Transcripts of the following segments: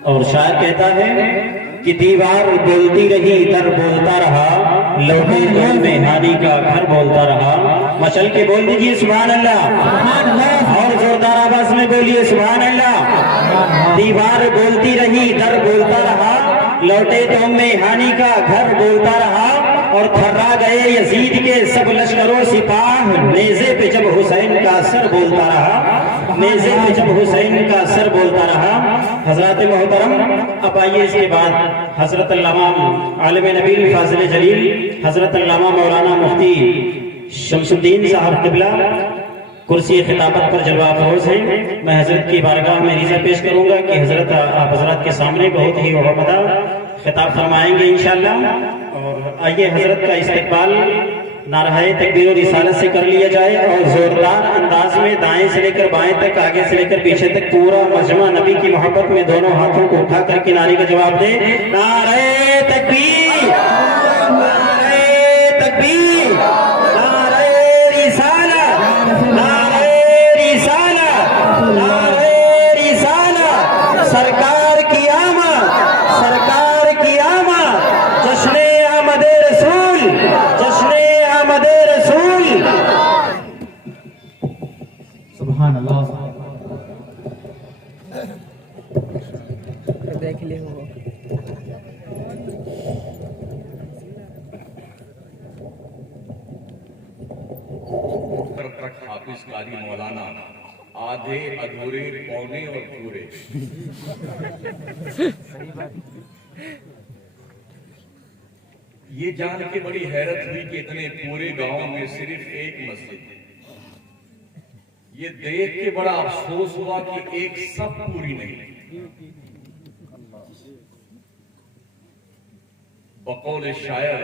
और शायर कहता है कि दीवार बोलती रही, दर बोलता रहा, लौटे दिल में हानि का घर बोलता रहा। मचल के बोल दीजिए सुभान अल्लाह, और जोरदार आवाज में बोलिए सुभान अल्लाह। दीवार बोलती रही, दर बोलता रहा, लौटे तुम में हानि का घर बोलता रहा। और थर्रा गए यजीद के सब लश्करों सिपाह, नेज़े पे जब हुसैन का सर बोलता रहा, नेज़े पे जब हुसैन का सर बोलता रहा। हजरत मोहतरम, अब आइए इसके बाद हजरत अल्लामा आलिम नबील फाजिल जलील हजरत अल्लामा मौलाना मुफ्ती शमसुद्दीन साहब क़िबला कुर्सी खिताबत पर जलवा अफरोज हैं। मैं हजरत की बारगाह में रिज़ा पेश करूंगा कि हजरत आप हजरत के सामने बहुत ही उम्दा खिताब फरमाएंगे इंशाअल्लाह। और आइए हजरत का इस्तकबाल नाराए तकबीर और रिसालत से कर लिया जाए और जोरदार अंदाज में दाएं से लेकर बाएं तक, आगे से लेकर पीछे तक पूरा मजमा नबी की मोहब्बत में दोनों हाथों को उठाकर किनारे का जवाब दे। नारे तकबीर, नारे तकबीर, नारे रिसालत, नारे रिसालत, नारे रिसालत। सरकार की आमद, सरकार की आमद, जश्ने आमदे रसूल, जश्ने आमदे रसूल। सुभान अल्लाह। देख ले वो हाफिज कारी मौलाना, आधे अधूरे पौने और पूरे। ये जान के बड़ी हैरत हुई कि इतने पूरे गांव में सिर्फ एक मस्जिद है। ये देख के बड़ा अफसोस हुआ कि एक सब पूरी नहीं। बकौल शायर,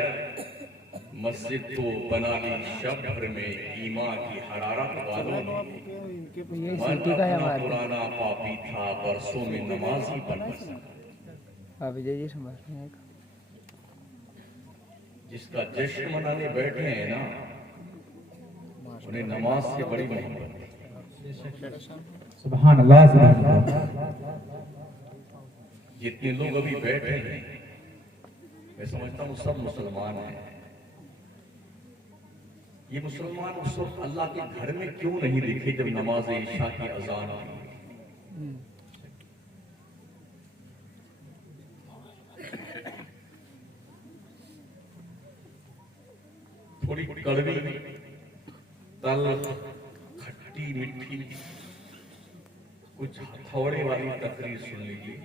मस्जिद तो बना ली शब्र में ईमान की हरारत वालों ने, मन अपना पुराना पापी था बरसों में नमाजी बन बसा। जिसका जश्न मनाने बैठे हैं ना, उन्हें नमाज से बड़ी मोहब्बत है। सुभान अल्लाह, सुभान अल्लाह। जितने लोग अभी बैठे हैं, मैं समझता हूँ सब मुसलमान हैं। ये मुसलमान उस वक्त अल्लाह के घर में क्यों नहीं दिखे जब नमाज इशा की अजान हुई? थोड़ी कड़वी, तल, खट्टी मीठी, कुछ हथौड़े वाली तकरीर सुन लीजिए।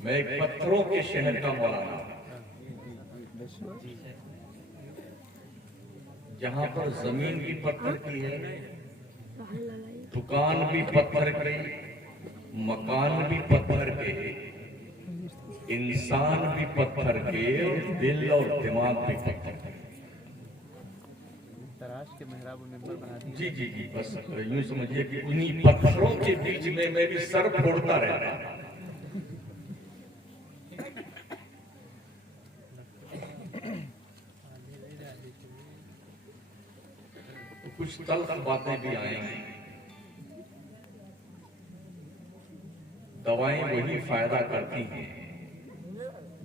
मैं एक पत्थरों के शहर का मौलाना, जहां पर जमीन भी पत्थर की है, दुकान भी पत्थर की, मकान भी पत्थर के, इंसान भी पत्थर के, दिल और दिमाग भी पत्थर के। जी जी जी, बस यूं समझिए कि उन्हीं पत्थरों के बीच में मैं भी सर फोड़ता रहता। तो कुछ तल्ख बातें भी आएंगी। दवाएं वही फायदा करती हैं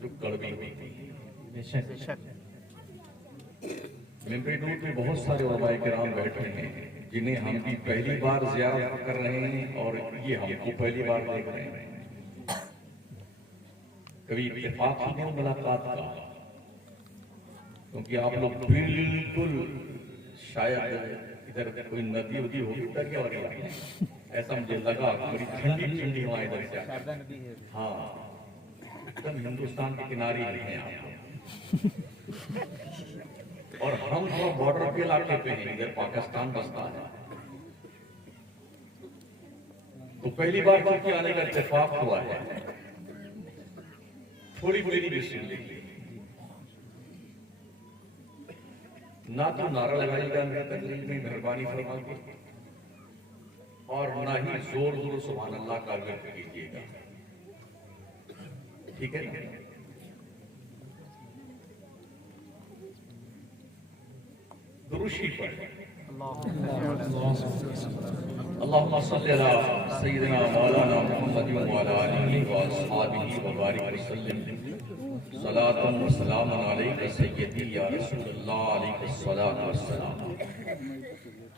जो कड़वी होती है। मेरे दूर में बहुत सारे उलमाए किराम बैठे हैं जिन्हें हम भी पहली बार ज़ियारत कर रहे हैं और ये हमको पहली बार देख रहे हैं। कभी इत्तेफाक ही नहीं मुलाकात का, क्योंकि आप लोग बिल्कुल शायद इधर कोई नदी उदी होगी उधर क्या हो रही है, ऐसा मुझे लगा। बड़ी ठंडी ठंडी हवा इधर से, हाँ एकदम हिंदुस्तान के किनारे हैं आप। और हम तो बॉर्डर के इलाके पे हैं, इधर पाकिस्तान बसता है। तो पहली बार चूंकि आने का इत्तेफाक हुआ है, थोड़ी मेरी भी सुन लीजिए। ना तो नारा लगाइएगा मेरी तकलीफ में, मेहरबानी फरमा के, और ना ही जोर जोर सुभान अल्लाह का व्यक्त कीजिएगा, ठीक है ना? दुरूद शरीफ पढ़ें। अल्लाहुम्मा सल्लि अला सय्यिदिना मौलाना मुहम्मद व अला आलिहि व अस्हाबिहि व बारिक वसल्लम सलातन व सलामन अलैका सय्यदी या रसूलल्लाह अलैहि सलातु वस्सलाम।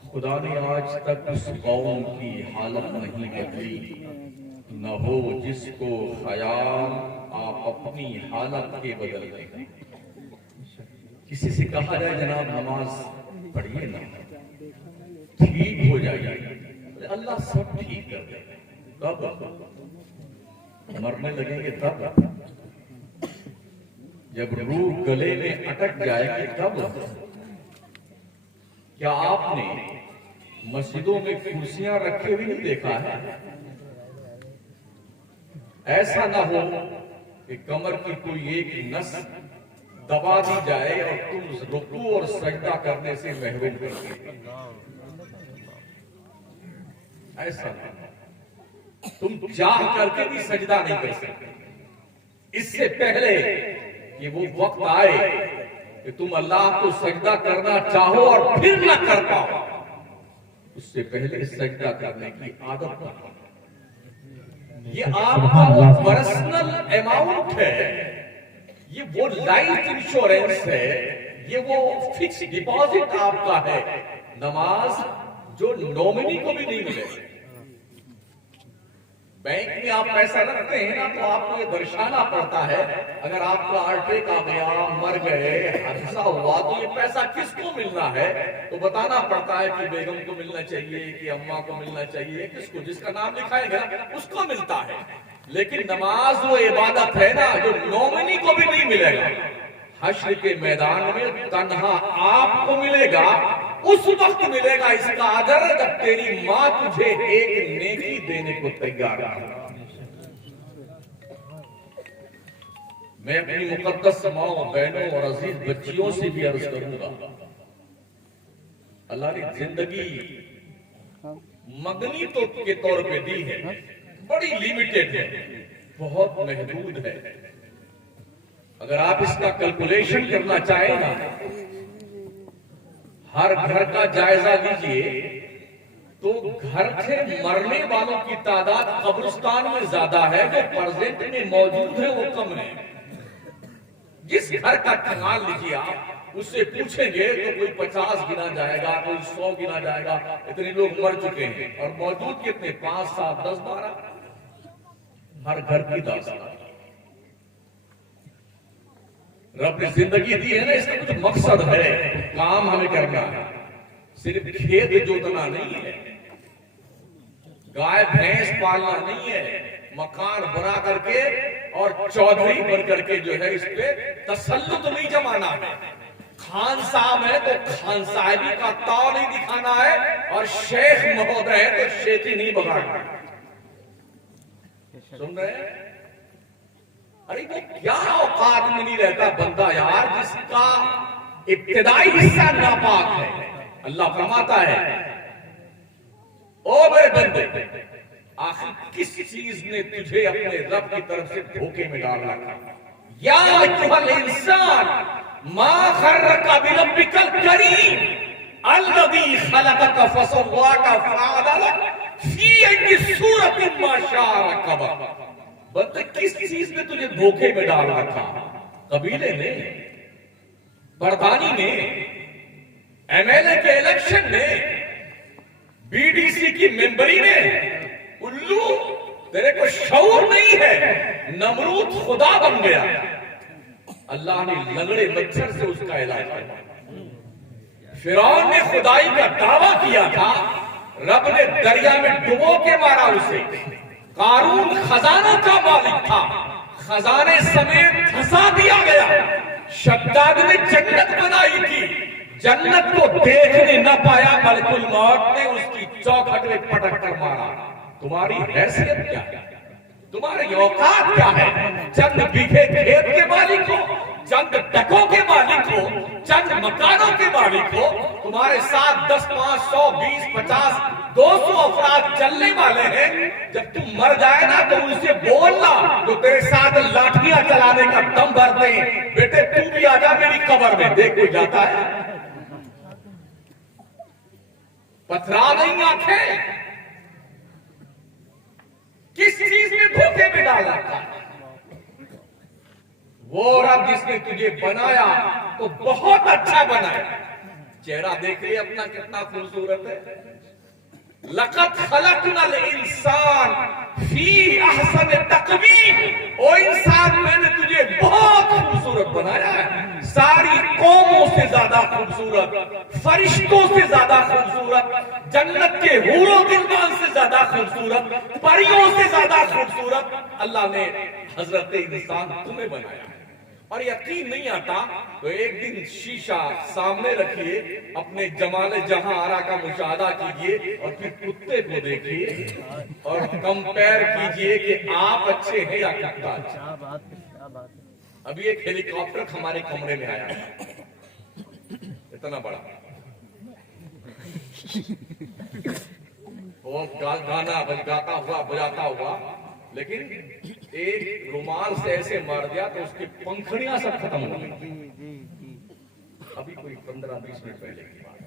खुदा ने आज तक उस कौम की हालत नहीं बदली, न हो जिसको ख्याल आप अपनी हालत के बदल दें। किसी से कहा जाए जनाब नमाज पढ़िए ना, ठीक हो जाइए, अल्लाह सब ठीक कर दे। कब मरने लगेंगे तब, जब रूह गले में अटक जाएगी तब। क्या आपने मस्जिदों में कुर्सियां रखे हुए नहीं देखा है? ऐसा ना हो कि कमर की कोई एक नस दबा दी जाए और तुम रुकू और सजदा करने से महरूम कर दे। ऐसा ना, तुम चाह करके भी सजदा नहीं कर सकते। इससे पहले कि वो वक्त आए कि तुम अल्लाह को सजदा करना चाहो और फिर ना कर पाओ, उससे पहले सजदा करने की आदत बनाओ। ये आपका पर्सनल अमाउंट है, ये वो लाइफ इंश्योरेंस है, ये वो फिक्स डिपॉजिट आपका है। नमाज जो नॉमिनी को भी नहीं मिलेगा। बैंक में आप पैसा रखते हैं ना, तो आपको ये दर्शाना पड़ता है अगर आपका अटैक आ गया, मर गए, हादसा हुआ, तो ये पैसा किसको मिलना है? तो बताना पड़ता है कि बेगम को मिलना चाहिए, कि अम्मा को मिलना चाहिए, किसको, जिसका नाम लिखाएगा उसको मिलता है। लेकिन नमाज वो इबादत है ना जो नॉमिनी को भी नहीं मिलेगा। हश्र के मैदान में तन्हा आपको मिलेगा, उस वक्त मिलेगा इसका अजर जब तेरी माँ तुझे एक नेकी देने को तैयार है। मैं अपनी मुकद्दस माँ, बहनों और अजीज बच्चियों से भी अर्ज करूंगा, अल्लाह ने जिंदगी मगनी तो के तौर पे दी है, बड़ी लिमिटेड है, बहुत महदूद है। अगर आप इसका कैलकुलेशन करना चाहें ना, हर घर का जायजा लीजिए तो घर से मरने वालों की तादाद कब्रिस्तान में ज्यादा है, जो प्रेजेंट में मौजूद है वो कम है। जिस घर का ठिकान लीजिए आप, उससे पूछेंगे तो कोई 50 गिना जाएगा, कोई 100 गिना जाएगा। इतने लोग मर चुके हैं और मौजूद कितने, 5, 7, 10, 12। हर घर की दास्तान। रब ने जिंदगी दी है ना, इसका कुछ मकसद है, काम हमें करना है। सिर्फ खेत जोतना नहीं है, गाय भैंस पालना नहीं है, मकान बना करके और चौधरी बन करके जो है इस पे तसल्लुत नहीं जमाना है। खान साहब है तो खान साहबी का ताव नहीं दिखाना है, और शेख महोदय है तो शेखी नहीं बगाड़ना। सुन रहे हैं? अरे वो क्या औकात में नहीं रहता बंदा यार, जिसका इब्तिदाई हिस्सा नापाक है। अल्लाह फरमाता है, ओ मेरे बंदे, आखिर किस चीज ने तुझे अपने रब की तरफ से धोखे में डाल रखा? या अय्युहल इंसान मा खर्रका बिरब्बिकल करीम अल्लज़ी खलक़का फसव्वाका फअदलक फी अय्यि सूरतिन मा शाअ रकबक। बंदे किस चीज ने तुझे धोखे में डाल रखा? कबीले ने, प्रधानी ने, एमएलए के इलेक्शन ने, बीडीसी की मेंबरी ने। उल्लू, तेरे को शऊर नहीं है, नमरूद खुदा बन गया। अल्लाह ने लंगड़े मच्छर से उसका इलाज किया। फिरौन ने खुदाई का दावा किया था, रब ने दरिया में डुबो के मारा उसे। कारून खजानों का मालिक था, खजाने समेत धंसा दिया गया। शद्दाद ने जन्नत बनाई थी, जन्नत को देखने न पाया, मलकुल मौत ने उसकी चौखट में पटक कर मारा। तुम्हारी हैसियत क्या है? तुम्हारी औकात क्या है? चंद बीघे खेत के मालिक हो, चंद टकों के मालिक हो, चंद मकानों के मालिक हो। तुम्हारे साथ 10, 5, 100, 20, 50, 200 अफराद चलने वाले हैं। जब तुम मर जाए ना तो उनसे बोलना तो तेरे साथ लाठियां चलाने का दम भरते हैं, बेटे तू भी आजा मेरी कब्र में। देख कोई जाता है? पथरा नहीं आंखें? किस चीज ने धोखे में डाला था? वो रब जिसने तुझे बनाया तो बहुत अच्छा बनाया। चेहरा देख रही अपना कितना खूबसूरत है। लक़द खलक़नल इंसान फी अहसन तक़वीम। ओ इंसान, मैंने तुझे बहुत खूबसूरत बनाया है, सारी कौमों से ज्यादा खूबसूरत, फरिश्तों से ज्यादा खूबसूरत, जन्नत के हूरों गिलमान से ज्यादा खूबसूरत, परियों से ज्यादा खूबसूरत अल्लाह ने हजरत इंसान तुम्हें बनाया है। और यकीन नहीं आता तो एक दिन शीशा सामने रखिए, अपने जमाले जहां आरा का मुशाहदा कीजिए और फिर कुत्ते को देखिए और कंपेयर कीजिए कि आप अच्छे हैं या कुत्ता अच्छा। अभी एक हेलीकॉप्टर हमारे कमरे में आया, इतना बड़ा, वो गाना बजाता हुआ, लेकिन एक रुमाल से ऐसे मार दिया तो उसकी पंखड़ियां सब खत्म हो गई। अभी कोई 15-20 मिनट पहले की बात।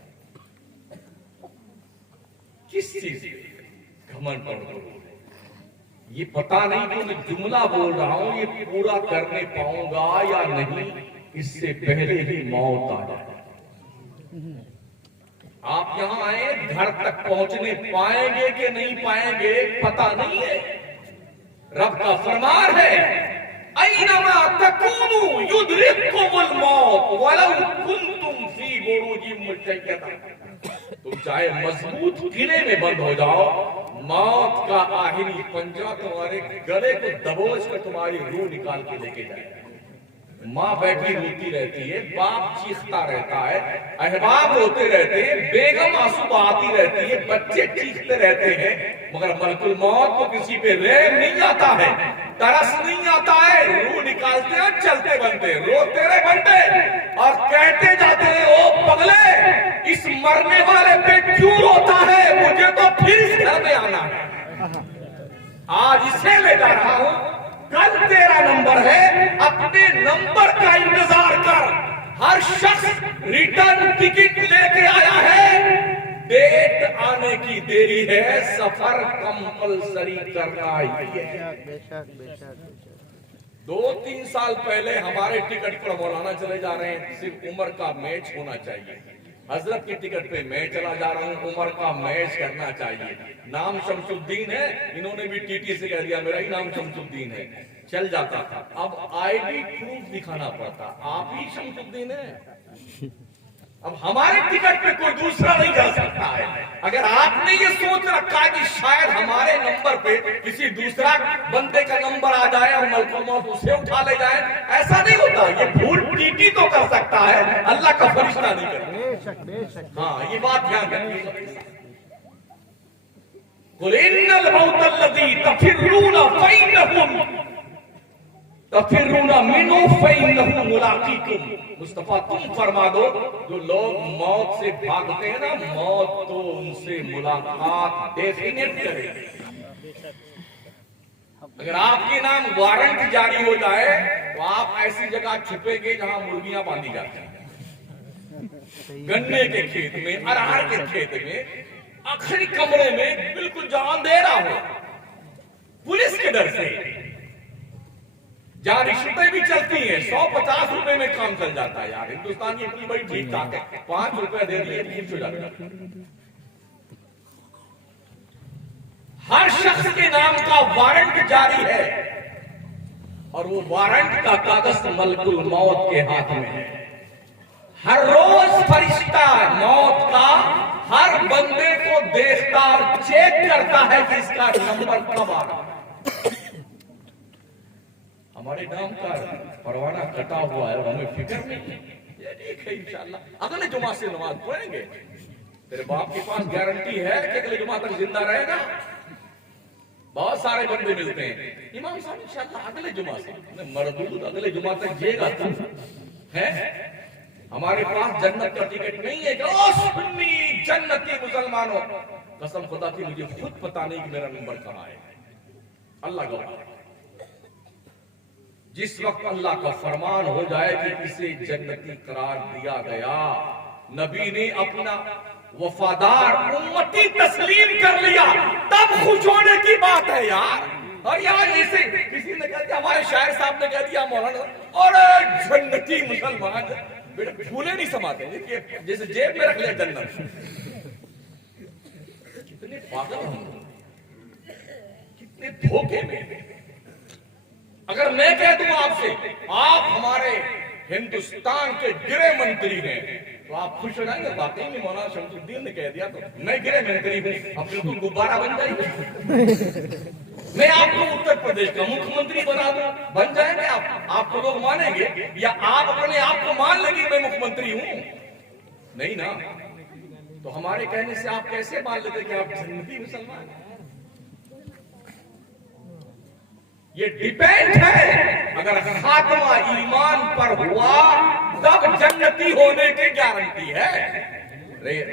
किस चीज घमंड करो? ये पता नहीं कि मैं जुमला बोल रहा हूं ये पूरा करने पाऊंगा या नहीं, इससे पहले ही मौत आ जाए। आप यहां आए, घर तक पहुंचने पाएंगे कि नहीं पाएंगे पता नहीं है। रब का फरमान है, ऐनमा तकूनु युद्रिकुमुल मौत वलौ कुंतुम फी बुरूजिम मुशय्यदा। तुम चाहे मजबूत किले में बंद हो जाओ, मौत का आखिरी पंजा तुम्हारे गले को दबोच कर तुम्हारी रूह निकाल के लेके जाएगा। माँ बैठी रोती रहती है, बाप चीखता रहता है, अहबाब रोते रहते हैं, बेगम आंसू बहाती रहती है, बच्चे चीखते रहते हैं, मगर मलकुल मौत को किसी पे रहम नहीं आता है, तरस नहीं आता है। रूह निकालते हैं, चलते बनते, रोते रहे बनते और कहते जाते हैं, ओ पगले, इस मरने वाले पे क्यों रोता है? मुझे तो फिर इस घर में आना है। आज इसे ले जा रहा हूं, कल तेरा नंबर है, अपने नंबर का इंतजार कर। हर शख्स रिटर्न टिकट लेके आया है, डेट आने की देरी है, सफर कंपलसरी करना ही है। 2-3 साल पहले हमारे टिकट पर मौलाना चले जा रहे हैं, सिर्फ उम्र का मैच होना चाहिए। हजरत की टिकट पे मैं चला जा रहा हूँ, उम्र का मैच करना चाहिए। नाम शमसुद्दीन है, इन्होंने भी टीटी से कह दिया मेरा ही नाम शमसुद्दीन है, चल जाता था। अब आईडी प्रूफ दिखाना पड़ता, आप ही शमसुद्दीन है। अब हमारे टिकट पे कोई दूसरा नहीं जा सकता है। अगर आपने ये सोच रखा है कि शायद हमारे नंबर पे किसी दूसरा बंदे का नंबर आ जाए और मलकुल मौत उसे उठा ले जाए, ऐसा नहीं होता। ये भूल टीटी तो कर सकता है, अल्लाह का फरिश्ता नहीं करता। हाँ, ये बात ध्यान रखिए। कुल इन्नल मौतल्लज़ी तफिर्रूना मिन्हु फइन्नहु मुलाक़ीकुम। मुस्तफा तुम फरमा दो, जो लोग मौत से भागते हैं ना, मौत तो उनसे मुलाकात डेफिनेट करेगी। अगर आपके नाम वारंट जारी हो जाए तो आप ऐसी जगह छुपेंगे जहां मुर्गियां बांधी जाती हैं, गन्ने के खेत में, अरहर के खेत में, आखिरी कमरे में, बिल्कुल जहां अंधेरा हो, पुलिस के डर से। जहां रिश्वतें भी चलती हैं, 100-50 रुपए में काम चल जाता है। यार हिंदुस्तान की इतनी बड़ी ठीक ठाक है, 5 रुपए दे दिए ठीक हो जाता है। हर शख्स के नाम का वारंट जारी है और वो वारंट का कागज मलकुल मौत के हाथ में है। हर रोज फरिश्ता मौत का हर बंदे को देखता और चेक करता है कि इसका नंबर कब आ रहा है। हमारे नाम का परवाना कटा हुआ है, हमें फिक्र नहीं। ये ठीक है, इंशाल्लाह अगले जुमा से नमाज पढ़ेंगे। तेरे बाप के पास गारंटी है कि अगले जुमा तक जिंदा रहेगा। बहुत सारे बंदे मिलते हैं, इमाम साहब इंशाल्लाह अगले जुमा से, मरदूद अगले जुमा तक जिएगा तू है। हमारे पास जन्नत का टिकट नहीं है। सुन्नी जन्नती मुसलमानों, कसम खुदा की मुझे खुद पता नहीं कि मेरा नंबर कहाँ है। अल्लाह गवाह, जिस वक्त अल्लाह का फरमान हो जाए कि इसे जन्नती करार दिया गया, नबी ने अपना वफादार उम्मती तस्लीम कर लिया, तब खुश होने की बात है यार। और यार जैसे किसी ने कह दिया, हमारे शायर साहब ने कह दिया मौलाना, और जन्नती मुसलमान, बेटा फूले नहीं समाते जैसे जेब में रख लिया जन्नत। कितने पागल हम, कितने धोखे में। अगर मैं कह दूं आपसे, आप हमारे हिंदुस्तान के गृह मंत्री हैं, तो आप खुश हो जाएंगे? वाकई में मौलाना शमसुद्दीन ने कह दिया तो मैं गृह मंत्री हूं, अब बिल्कुल गुब्बारा बन जाएंगे। मैं आपको उत्तर प्रदेश का मुख्यमंत्री बना दूं, बन जाएंगे आप? आपको लोग मानेंगे या आप अपने आप को मान लेंगे मैं मुख्यमंत्री हूं? नहीं ना। तो हमारे कहने से आप कैसे मान लेते कि आप जन्नती मुसलमान? ये डिपेंड है, अगर खात्मा ईमान पर हुआ तब जन्नती होने की गारंटी है।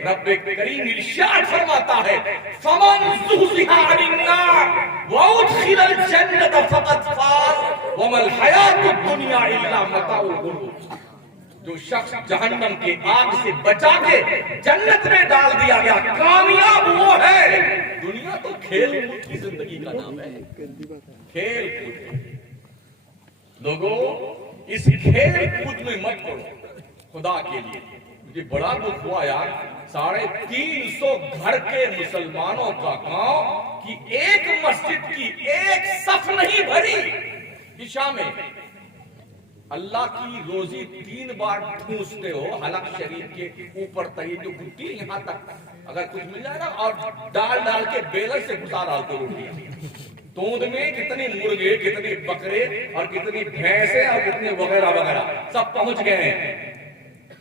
रब्बे करीम इरशाद फरमाता है, फमन ज़ुहज़िहा अनिन नार व उदखिलल जन्नत फ़क़द फ़ाज़ व मल हयातुद दुनिया इल्ला मताउल गुरूर। जो शख्स जहन्नम के आग से बचा के जन्नत में डाल दिया गया, कामयाब वो है। दुनिया तो खेल कूद की जिंदगी का नाम है, खेल कूद। लोगों, इस खेल कूद में मत पड़ो खुदा के लिए। मुझे बड़ा दुख हुआ यार, 350 घर के मुसलमानों का गांव की एक मस्जिद की एक सफ नहीं भरी दिशा में। अल्लाह की रोजी 3 बार ठूंसते हो हलक शरीफ के ऊपर तक, जो गुट्टी यहाँ तक अगर कुछ मिल जाए ना, और डाल डाल के बेलन से घुसा डालते रोटियां। तोंद में कितने मुर्गे, कितने बकरे और कितनी भैंसे और कितने वगैरह वगैरह सब पहुंच गए हैं।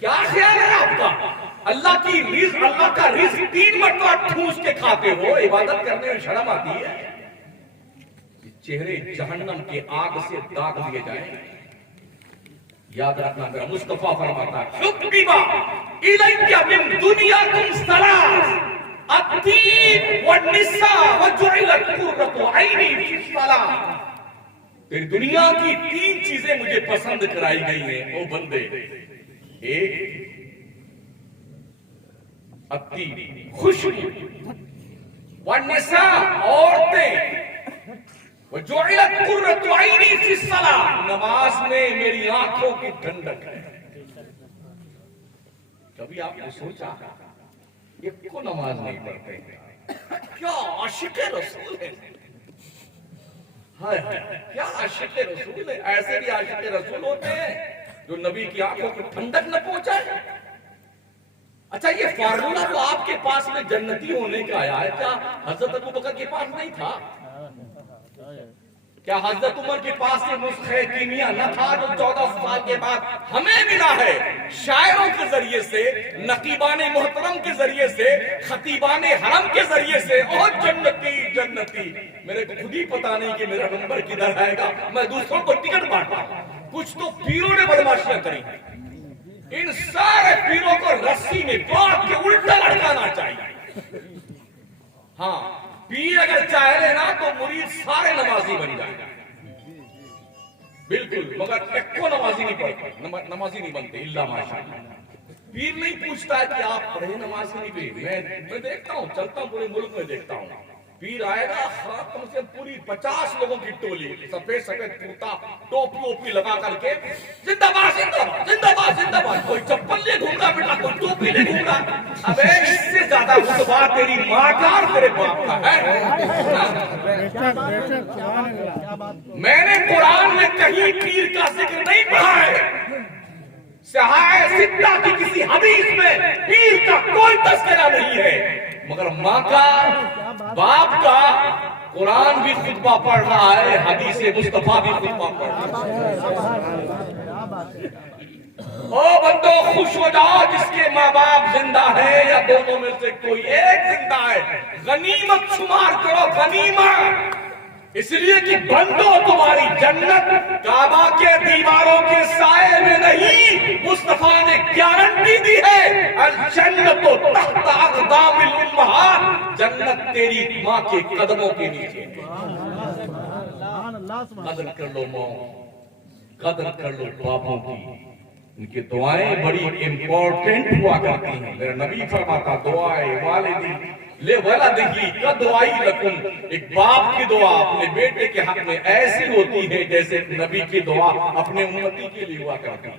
क्या ख्याल है आपका? अल्लाह की रिज़्क़, अल्लाह का रिज़्क़ 3 मरतबा ठूंस के खाते हो, इबादत करने में शर्म आती है? चेहरे जहन्नम के आग से दाग दिए जाएं। याद रखना, मेरा मुस्तफा फरमाता है, हुक्बिबा इलैया मिन दुनियाकुम सलास अत्तीन वन्निसा वजुइलत कुर्रतु ऐनी फिस्सलाह। तेरी दुनिया की 3 चीजें मुझे पसंद कराई गई हैं ओ बंदे। एक, अत्तीन खुशबू, वन्निसा औरतें, वजुइलत कुर्रतु ऐनी फिस्सलाह, नमाज में मेरी आंखों की ठंडक है। कभी आपने सोचा ये क्यों नमाज नहीं पढ़ते? क्या आशिक़े रसूल है, हाय क्या आशिक़े रसूल है। ऐसे भी आशिक़े रसूल होते हैं जो नबी की आंखों को ठंडक न पहुंचाए। अच्छा, ये फार्मूला तो आपके पास में जन्नती होने का आया है, क्या हजरत अबू बकर के पास नहीं था? क्या हजरत उमर के पास ये नुस्खे कीमिया न था जो 14 साल के बाद हमें मिला है? शायरों के जरिए से, नकीबाने मोहतरम के जरिए से, खतीबाने हरम के जरिए से, और जन्नती जन्नती। मेरे को खुद ही पता नहीं कि मेरा नंबर किधर आएगा, मैं दूसरों को टिकट बांटा। कुछ तो पीरों ने बदमाशियां करी, इन सारे पीरों को रस्सी में बांध के उल्टा लटकाना चाहिए। हाँ, पीर अगर चाहे लेना तो मुरीद सारे नमाजी बन जाए, बिल्कुल, मगर एक को नमाजी नहीं पढ़ते, नमाजी नहीं बनते इल्ला माशाअल्लाह। पीर नहीं पूछता है कि आप पढ़े नमाज नहीं पढ़े। मैं देखता हूँ, चलता हूँ, पूरे मुल्क में देखता हूँ, पीर आएगा कम से कम पूरी 50 लोगों की टोली, सफेद सफेद कुर्ता, टोपी ओपी लगा करके, जिंदाबाद जिंदाबाद जिंदाबाद जिंदाबाद। कोई चप्पल ले घूमता बेटा, कोई टोपी ले घूमता। अबे इससे ज्यादा खुतबा तेरी माँ का और तेरे बाप का है। मैंने कुरान में कहीं पीर का जिक्र नहीं पढ़ा है। सहाय सिद्धा की किसी हदीस में पीर का कोई तस्करा नहीं है, मगर माँ का, बाप का कुरान भी खुतबा पढ़ रहा है, हदीस मुस्तफा भी खुतबा पढ़ रहा है। ओ बंदो, खुश हो जाओ जिसके माँ बाप जिंदा है या दोनों में से कोई एक जिंदा है। गनीमत शुमार करो, गनीमत, इसलिए कि बंदो तुम्हारी जन्नत काबा के दीवारों के साए में नहीं, मुस्तफा ने गारंटी दी है, अल जन्नतो तहत अक़दामिल उम्महात, जन्नत तेरी माँ के कदमों के नीचे। कदर कर लो माँ, कदर कर लो बापों की, उनकी दुआएं बड़ी इंपॉर्टेंट हुआ करती हैं। मेरा नबी फरमाता दुआएं वालिदी ले वलदिही का दुआई लकुम, एक बाप की दुआ अपने बेटे के हक में ऐसी होती है जैसे नबी की दुआ अपने उम्मती के लिए हुआ करती है।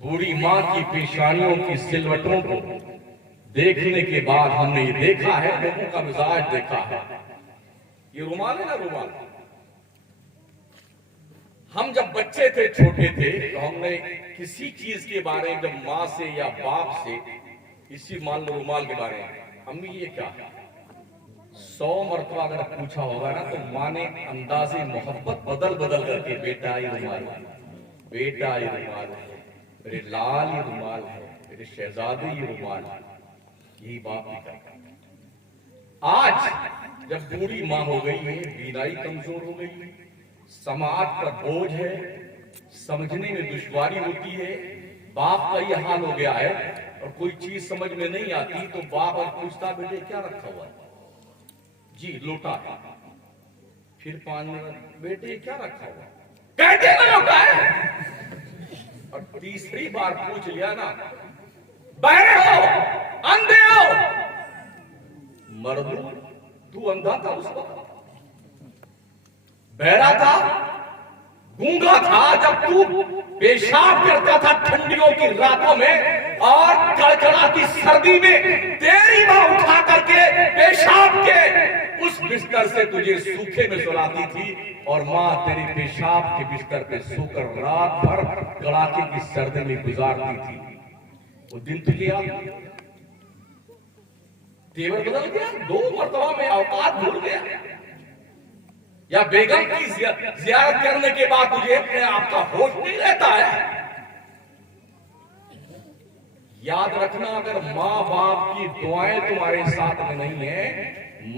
बूढ़ी माँ की पेशानियों की सिलवटों को देखने के बाद हमने ये देखा है, लोगों का मिजाज देखा है। ये रुमाल है ना, रुमाल, हम जब बच्चे थे, छोटे थे, तो हमने किसी चीज के बारे में जब माँ से या बाप से, इसी मान लो रुमाल के बारे में, अम्मी ये क्या है, 100 मरतबा अगर पूछा होगा ना, तो माँ ने अंदाजे मोहब्बत बदल बदल करके बेटा ये रुमाल है, बेटा ये रुमाल है, मेरे लाल ये रुमाल है, मेरे शहजादे ये रुमाल है, यही बाप भी करता है। आज जब बूढ़ी माँ हो गई है, बीनाई कमजोर हो गई है, समाज पर बोझ है, समझने में दुश्वारी होती है, बाप का यह हाल हो गया है, और कोई चीज समझ में नहीं आती तो बाप और पूछता बेटे क्या रखा हुआ है, जी लोटा है, फिर पानी बेटे क्या रखा हुआ है, कहते ना लोटा है, और तीसरी बार पूछ लिया ना, बहरे हो, अंधे हो, मर्दू तू अंधा था उस वक्त, बहरा था, गूंगा था, जब तू पेशाब करता था ठंडियों की रातों में और कड़कड़ाती सर्दी में, तेरी मां उठा करके पेशाब के उस बिस्तर से तुझे सूखे में सुलाती थी, और मां तेरी पेशाब के बिस्तर पे सोकर रात भर कड़ाके की सर्दी में गुजारती थी। वो दिन तुझे याद, तेवर बदल गया, 2 मरतबा में औकात भूल गया, या बेगम की जियारत करने के बाद तुझे अपने आप का होश नहीं रहता है। याद रखना, अगर माँ बाप की दुआएं तुम्हारे साथ में नहीं है,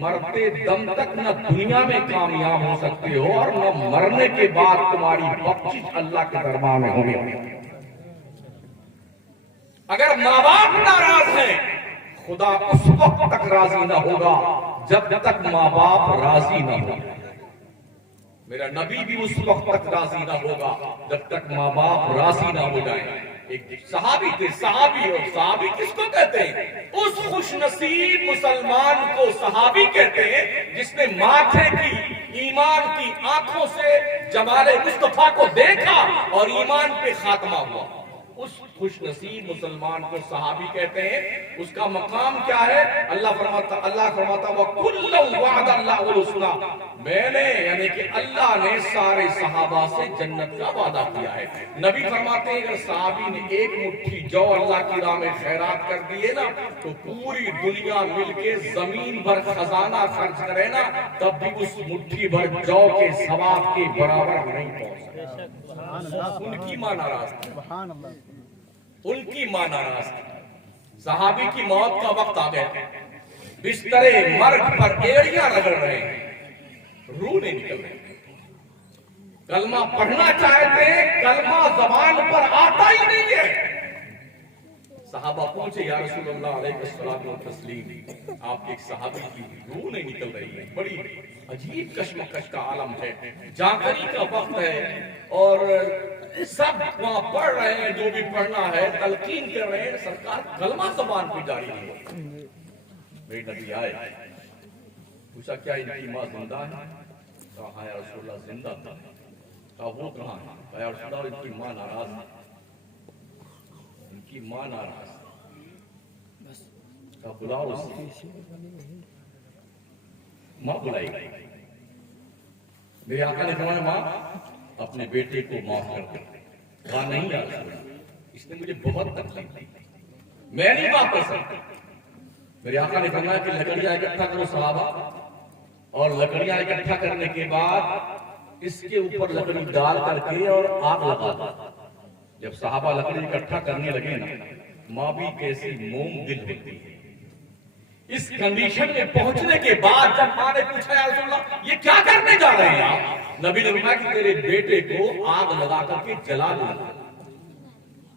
मरते दम तक न दुनिया में कामयाब हो सकते हो और न मरने के बाद तुम्हारी बख्शिश अल्लाह के दरबार में होगी। अगर माँ बाप नाराज हैं, खुदा उस वक्त तक राजी ना होगा जब तक माँ बाप राजी ना हो। मेरा नबी भी उस वक्त तक राजी ना होगा जब तक माँ बाप राजी ना हो जाए। एक सहाबी थे, सहाबी, और सहाबी किसको कहते हैं? उस खुशनसीब मुसलमान को सहाबी कहते हैं जिसने माथे की ईमान की आंखों से जमाले मुस्तफा को देखा और ईमान पे खात्मा हुआ। उस खुशनसीब मुसलमान को सहाबी कहते हैं। उसका मकाम क्या है? अल्लाह फरमाता वो कुल्लु वअदल्लाहुल हुस्ना, मैंने यानी कि अल्लाह ने सारे सहाबा से जन्नत का वादा किया है। नबी फरमाते हैं अगर सहाबी ने एक मुट्ठी जौ अल्लाह की राह में खैरात कर दिए ना, तो पूरी दुनिया मिलके जमीन भर खजाना खर्च करे ना, तब भी उस मुट्ठी भर जौ के सवाब के बराबर नहीं पहुंच सकता। उनकी मां नाराज थी, उनकी मां नाराज थी। सहाबी की मौत का वक्त आ गया, बिस्तरे मर्ग पर एड़ियां रगड़ रहे हैं, रूह नहीं निकल रही, कलमा पढ़ना चाहते हैं, कलमा जबान पर आता ही नहीं है। सहाबा पूछे या रसूलुल्लाह अलैहिस्सलातु व तस्लीम, आपके एक सहाबी की रूह नहीं निकल रही है, बड़ी अजीब कश्मकश का आलम है, जागरी का वक्त है और सब वहां पढ़ रहे हैं, जो भी पढ़ना है तलकीन कर रहे हैं, सरकार कलमा जबान पे जारी नहीं हो। मेरे नबी आए, पूछा क्या इनकी माँ जिंदा है? कहा या रसूलुल्लाह जिंदा था। कहा वो कहाँ है? कहा या रसूलुल्लाह इनकी माँ नाराज है, इनकी माँ नाराज। कहा बुलाओ उसे। माँ बुलाई गई। मेरे आका ने फरमाया माँ अपने बेटे को माफ कर दो। कहा नहीं यार रसूलुल्लाह, इसने मुझे बहुत तकलीफ दी, मैं नहीं माफ कर सकता। मेरे आका ने फरमाया कि लकड़ियां इकट्ठा करो सहाबा, और लकड़ियां इकट्ठा करने के बाद इसके ऊपर लकड़ी डाल करके और आग लगा दो। जब सहाबा लकड़ी इकट्ठा करने लगे ना, माँ भी कैसी मोम दिल होती है। इस कंडीशन में पहुंचने के बाद जब माँ ने पूछा या रसूलुल्लाह ये क्या करने जा रहे हैं आप? नबी ने कहा कि तेरे बेटे को आग लगा करके जला दूंगा।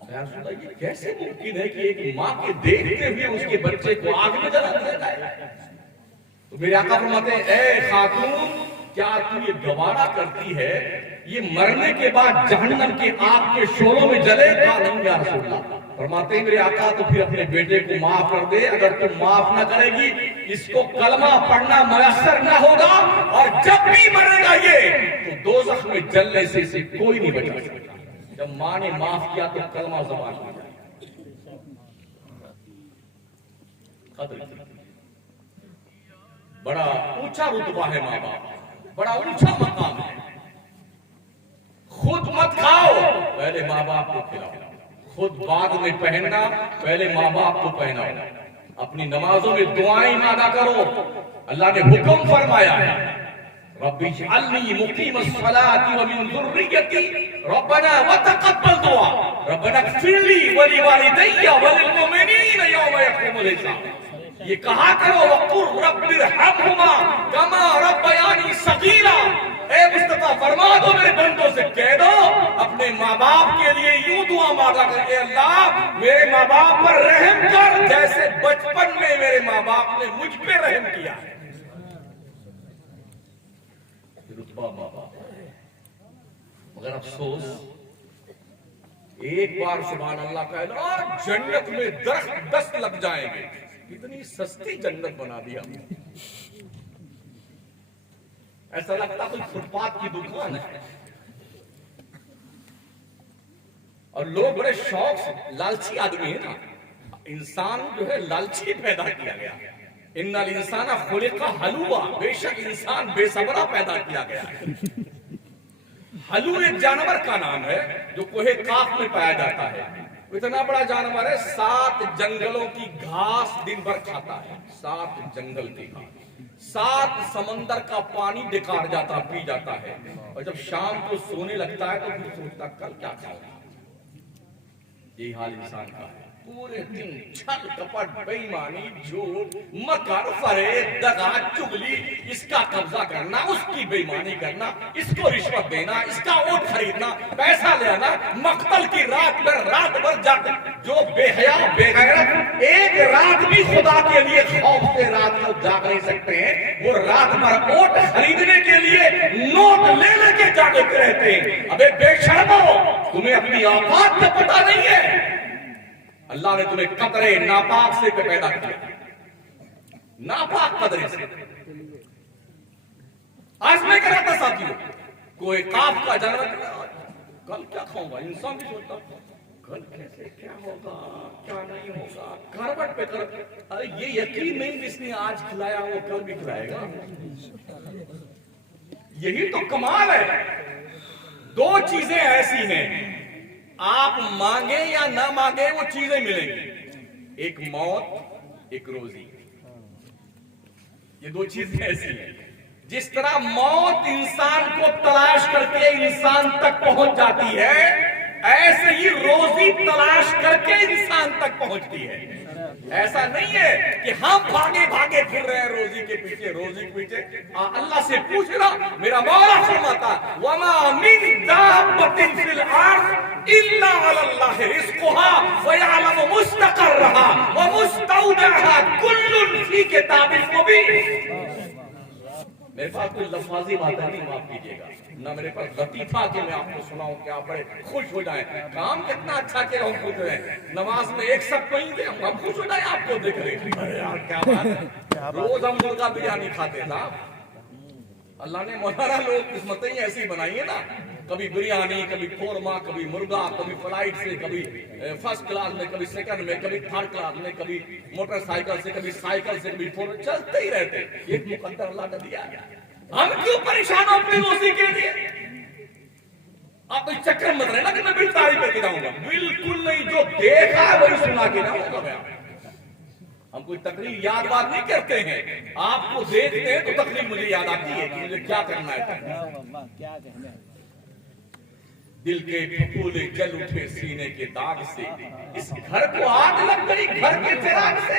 ये कैसे मुमकिन है कि एक माँ के देखते हुए उसके बच्चे को आग में जला दिया जाए? तो मेरे आका फरमाते हैं ए खातून, क्या तू ये गवारा करती है ये मरने के बाद जहन्नम के आग के शोलों में जलेगा? नहीं या रसूल अल्लाह। फरमाते हैं मेरे आका तो फिर अपने बेटे को माफ कर दे। अगर तुम माफ ना करेगी इसको कलमा पढ़ना मयसर ना होगा और जब भी मरेगा ये तो दोज़ख में जलने से इसे कोई नहीं बचा सकता। जब मां ने माफ किया तो कलमा ज़बान हो जाए। बड़ा ऊंचा रुतबा है माँ बाप, बड़ा ऊंचा मकाम है। खुद मत खाओ पहले माँ बाप को खिलाओ, खुद बाद में पहनना पहले माँ बाप को पहनाओ। अपनी नमाजों में दुआएं मांगा करो। अल्लाह ने हुक्म फरमाया है रब्बी जअलनी मुकीमस्सलाति व मिन ज़ुर्रिय्यती रब्बना व तक़ब्बल दुआ रब्बना इग़फिरली व लिवालिदैया व लिलमुमिनीना यौम यक़ूमुल हिसाब। ये कहा करो वक़ुर रब्बिरहमहुमा कमा रब्बयानी सगीरा। ए मुस्तफा फरमा दो मेरे बंदों से कह दो अपने माँ बाप के लिए यूं दुआ मांगा कर, ए अल्लाह मेरे माँ बाप पर रहम कर जैसे बचपन में मेरे माँ बाप ने मुझ पे रहम किया। रुतबा माँ बाप। मगर अफसोस एक बार सुभान अल्लाह कहना और जन्नत में दरख्त 10 लग जाएंगे। कितनी सस्ती जन्नत बना दिया। ऐसा लगता कोई फुटपाथ की दुकान है। और लोग बड़े शौक से, लालची आदमी है ना, इंसान जो है लालची पैदा किया गया। इन्नल इंसाना खुलिका हलुआ, बेशक इंसान बेसब्रा पैदा किया गया है। हलू एक जानवर का नाम है जो कोहे काफ में पाया जाता है। इतना बड़ा जानवर है 7 जंगलों की घास दिन भर खाता है। 7 जंगल की घास, 7 समंदर का पानी डिकार जाता पी जाता है। और जब शाम को सोने लगता है तो फिर सोचता कल क्या खाऊंगा। यही हाल इंसान का है। पूरे दिन छल कपट बेईमानी झूठ मकर फरेब दगा चुगली, इसका कब्जा करना उसकी बेईमानी करना, इसको रिश्वत देना, इसका वोट खरीदना, पैसा लेना, मक्तल की रात भर जाते। जो बेहया बेगैरत एक रात भी खुदा के लिए खौफ से रात को जाग नहीं सकते हैं, वो रात भर वोट खरीदने के लिए नोट ले लेके जागते रहते हैं। अबे बेशर्मो, तुम्हें अपनी औकात का पता नहीं है। अल्लाह ने तुम्हें कतरे नापाक से पैदा किया, नापाक कतरे से। आज मैं कह रहा था साथियों, कोई काफ का जानवर कल क्या खाऊंगा, इंसान भी सोचता कल कैसे क्या होगा क्या नहीं होगा, करवट पे कर। अरे ये यकीन नहीं जिसने आज खिलाया वो कल भी खिलाएगा। यही तो कमाल है। 2 चीजें ऐसी हैं, आप मांगे या ना मांगे वो चीजें मिलेंगी। एक मौत, एक रोजी। ये 2 चीजें ऐसी हैं। जिस तरह मौत इंसान को तलाश करके इंसान तक पहुंच जाती है, ऐसे ही रोजी तलाश करके इंसान तक पहुंचती है। ऐसा नहीं है कि हम भागे भागे फिर रहे हैं रोजी के पीछे, रोजी के पीछे। अल्लाह से पूछना, मेरा मौला फरमाता वमा मिन दाब्बतिन फिल अर्द इल्ला अल्लाह रिज़्क़ुहा व यअलमु मुस्तक़र्रहा व मुस्तौदअहा कुल्लुन फी किताबिन मुबीन। मेरे पास कोई लफ्ज़ी बात नहीं, माफ कीजिएगा ना, मेरे पास लतीफा कि मैं आपको सुनाऊं कि आप बड़े खुश हो जाएं। काम कितना अच्छा किया, हम खुश हो जाएं। नमाज में एक सब नहीं थे, हम खुश हो जाएं आपको देख रहे। अरे यार क्या बात है, रोज हम मुर्गा बिरयानी खाते ना। अल्लाह ने मौलाना लोग किस्मतें ऐसी बनाई है ना, कभी बिरयानी, कभी कोरमा, कभी मुर्गा, कभी फ्लाइट से, कभी फर्स्ट क्लास में, कभी सेकंड में, कभी थर्ड क्लास में, कभी मोटरसाइकिल से, कभी साइकिल से, कभी फोर, चलते ही रहते। ये मुकद्दर अल्लाह ने दिया। हम क्यों परेशान हो अपनी रोजी के लिए? आप इस चक्कर मत रहना कि मैं बिल तारीफ करके जाऊंगा, बिल्कुल नहीं। जो देखा है वही सुना के जाऊंगा मैं। हम कोई तकरीर याद बात नहीं करते हैं, आपको देखते हैं तो तकरीर मुझे याद आती है कि मुझे क्या करना है। दिल के फफूले जल उठे सीने के दाग से, इस घर को आग लग गई घर के चिराग से।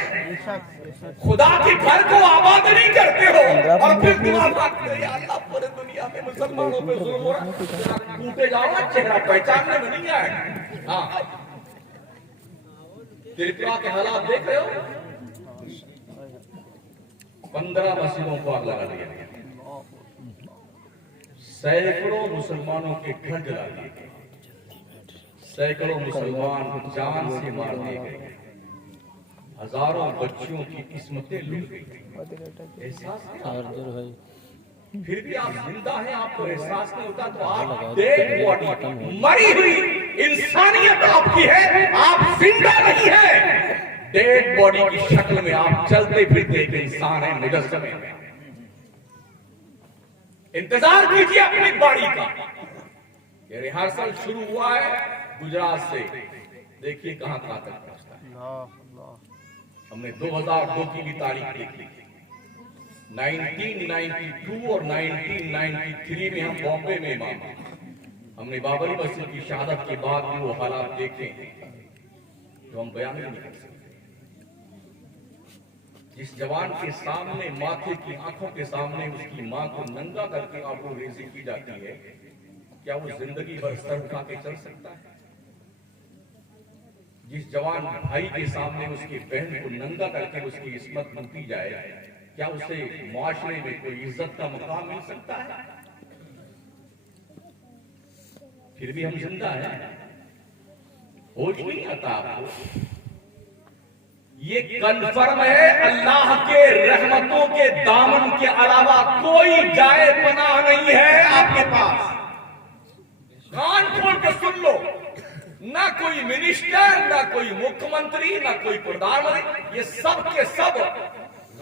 खुदा के घर को आबाद नहीं करते हो और फिर दुआ मांगते हो, या अल्लाह पूरे दुनिया में मुसलमानों पे जुल्म हो रहा, टूटे जाओ ना, चेहरा पहचानने में नहीं आए। हाँ, त्रिपुरा के हालात देख रहे हो, 15 मस्जिदों को आग लगा दिया। सैकड़ों मुसलमानों के घर जला दिए गए, सैकड़ों मुसलमान जान से मार दिए गए, हजारों बच्चियों की किस्मतें लूट गई। एहसास नहीं, फिर भी आप जिंदा हैं, आपको एहसास नहीं होता, तो आप डेड बॉडी, मरी हुई इंसानियत आपकी है, आप जिंदा नहीं है। डेड बॉडी की शक्ल में आप चलते फिरते एक इंसान है, मुजस्सम है। इंतजार कीजिए अपनी बारी का। ये रिहर्सल शुरू हुआ है गुजरात से, देखिए कहां कहां तक पहुंचता है। हमने 2002 की भी तारीख देखी, 1992 और 1993 में हम बॉम्बे में मांगे, हमने बाबरी मस्जिद की शहादत के बाद भी वो हालात देखे जो हम बयान नहीं कर सकते। जिस जवान के सामने, माथे की आंखों के सामने उसकी मां को नंगा करके आबरू रेजी की जाती है, क्या वो जिंदगी भर सर उठा के चल सकता है? जिस जवान भाई के सामने उसकी बहन को नंगा करके उसकी इस्मत लूटी जाए, क्या उसे मुआशरे में कोई इज्जत का मुकाम मिल सकता है? फिर भी हम जिंदा हैं, होश नहीं आता आपको? ये कन्फर्म है, अल्लाह के रहमतों के दामन के अलावा कोई जाए पनाह नहीं है आपके पास। कान खोल के सुन लो, ना कोई मिनिस्टर, ना कोई मुख्यमंत्री, ना कोई प्रधानमंत्री, ये सब के सब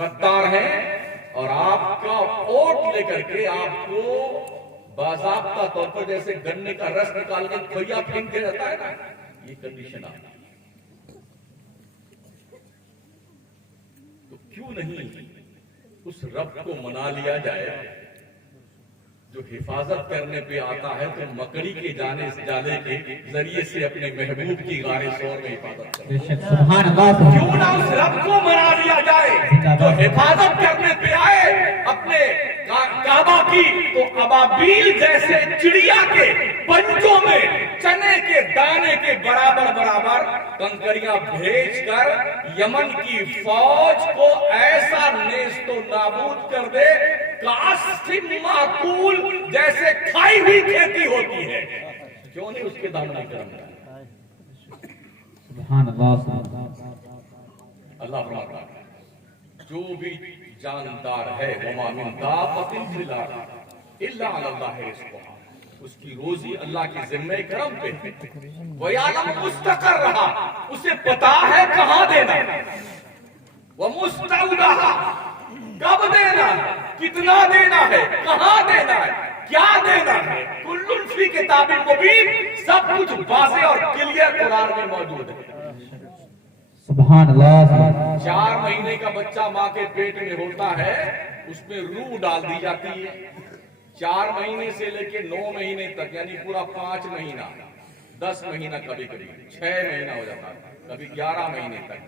गद्दार हैं और आपका वोट लेकर के आपको बाज़ाब्ता तौर पर जैसे गन्ने का रस निकाल के खोया फेंक दिया जाता है ना, ये कंडीशन आपकी। तो क्यों नहीं उस रब को मना लिया जाए जो हिफाजत करने पे आता है, तो मकड़ी के जाले के जरिए से अपने महबूब की गारे शोर में हिफाजत करे। क्यों ना उस रब को मना लिया जाए जो हिफाजत करने पे आए अपने काबा की, तो अबाबील जैसे चिड़िया के पंजों में चने के दाने के बराबर बराबर कंकरियां भेजकर यमन की फौज को ऐसा नेस्तो नाबूद कर दे, कासिम माकूल जैसे खाई हुई खेती होती है। क्यों नहीं उसके दामन में करम डाले? अल्लाह फरमाता है, जो भी जानदार है वमा मिन दाब्बतिन फिल अर्द इल्ला अल्लाह रिज़्क़ुहा, उसकी रोजी अल्लाह के जिम्मे करम पे है। वयालम मुस्तकर रहा, उसे पता है कहां देना, व मुस्तौदाहा, कब देना है, कितना देना है, कहां देना है, क्या देना है, कुल्लुन फी किताबिन मुबीन, सब कुछ वाज़ेह और क्लियर कुरान में मौजूद है। सुभान अल्लाह। 4 महीने का बच्चा माँ के पेट में होता है, उसमें रूह डाल दी जाती है। 4 महीने से लेके 9 महीने तक, यानी पूरा 5 महीना, 10 महीना, कभी कभी 6 महीना हो जाता है, कभी 11 महीने तक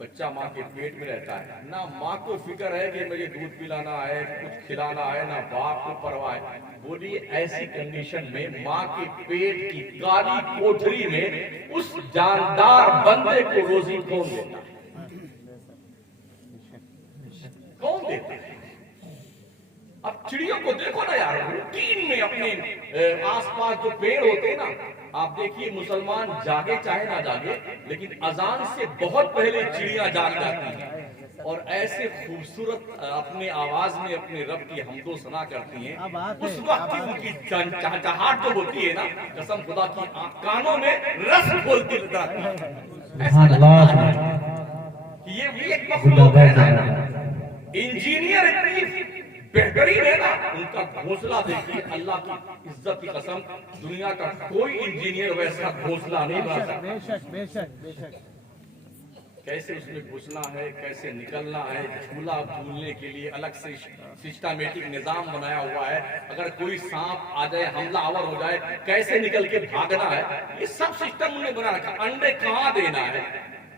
बच्चा माँ के पेट में रहता है। ना माँ को फिक्र है कि मुझे दूध पिलाना है, कुछ खिलाना है, ना बाप को परवाह है। बोलिए ऐसी कंडीशन में माँ के पेट की काली कोठरी में उस जानदार बंदे को रोजी कौन देता है? कौन देता है? अब चिड़ियों को देखो ना यार, रूटीन में अपने आसपास जो पेड़ होते हैं ना, आप देखिए मुसलमान जागे चाहे ना जागे, लेकिन अजान से बहुत पहले चिड़िया जाग जाती हैं और ऐसे खूबसूरत अपने आवाज में अपने रब की हमदो सना करती हैं। उस वक्त उनकी चहचहाहट जो होती है ना, कसम खुदा की कानों में रस घोलती जाती है। ये एक मखलूक है ना, इंजीनियर इतनी बेहतरीन है ना, उनका घोंसला देखिए, अल्लाह की इज्जत की कसम, दुनिया का कोई इंजीनियर वैसा घोंसला नहीं बना सकता। कैसे उसमें घुसना है, कैसे निकलना है, झूला झूलने के लिए अलग से सिस्टमेटिक निजाम बनाया हुआ है। अगर कोई सांप आ जाए, हमलावर हो जाए, कैसे निकल के भागना है, ये सब सिस्टम उन्होंने बना रखा। अंडे कहाँ देना है,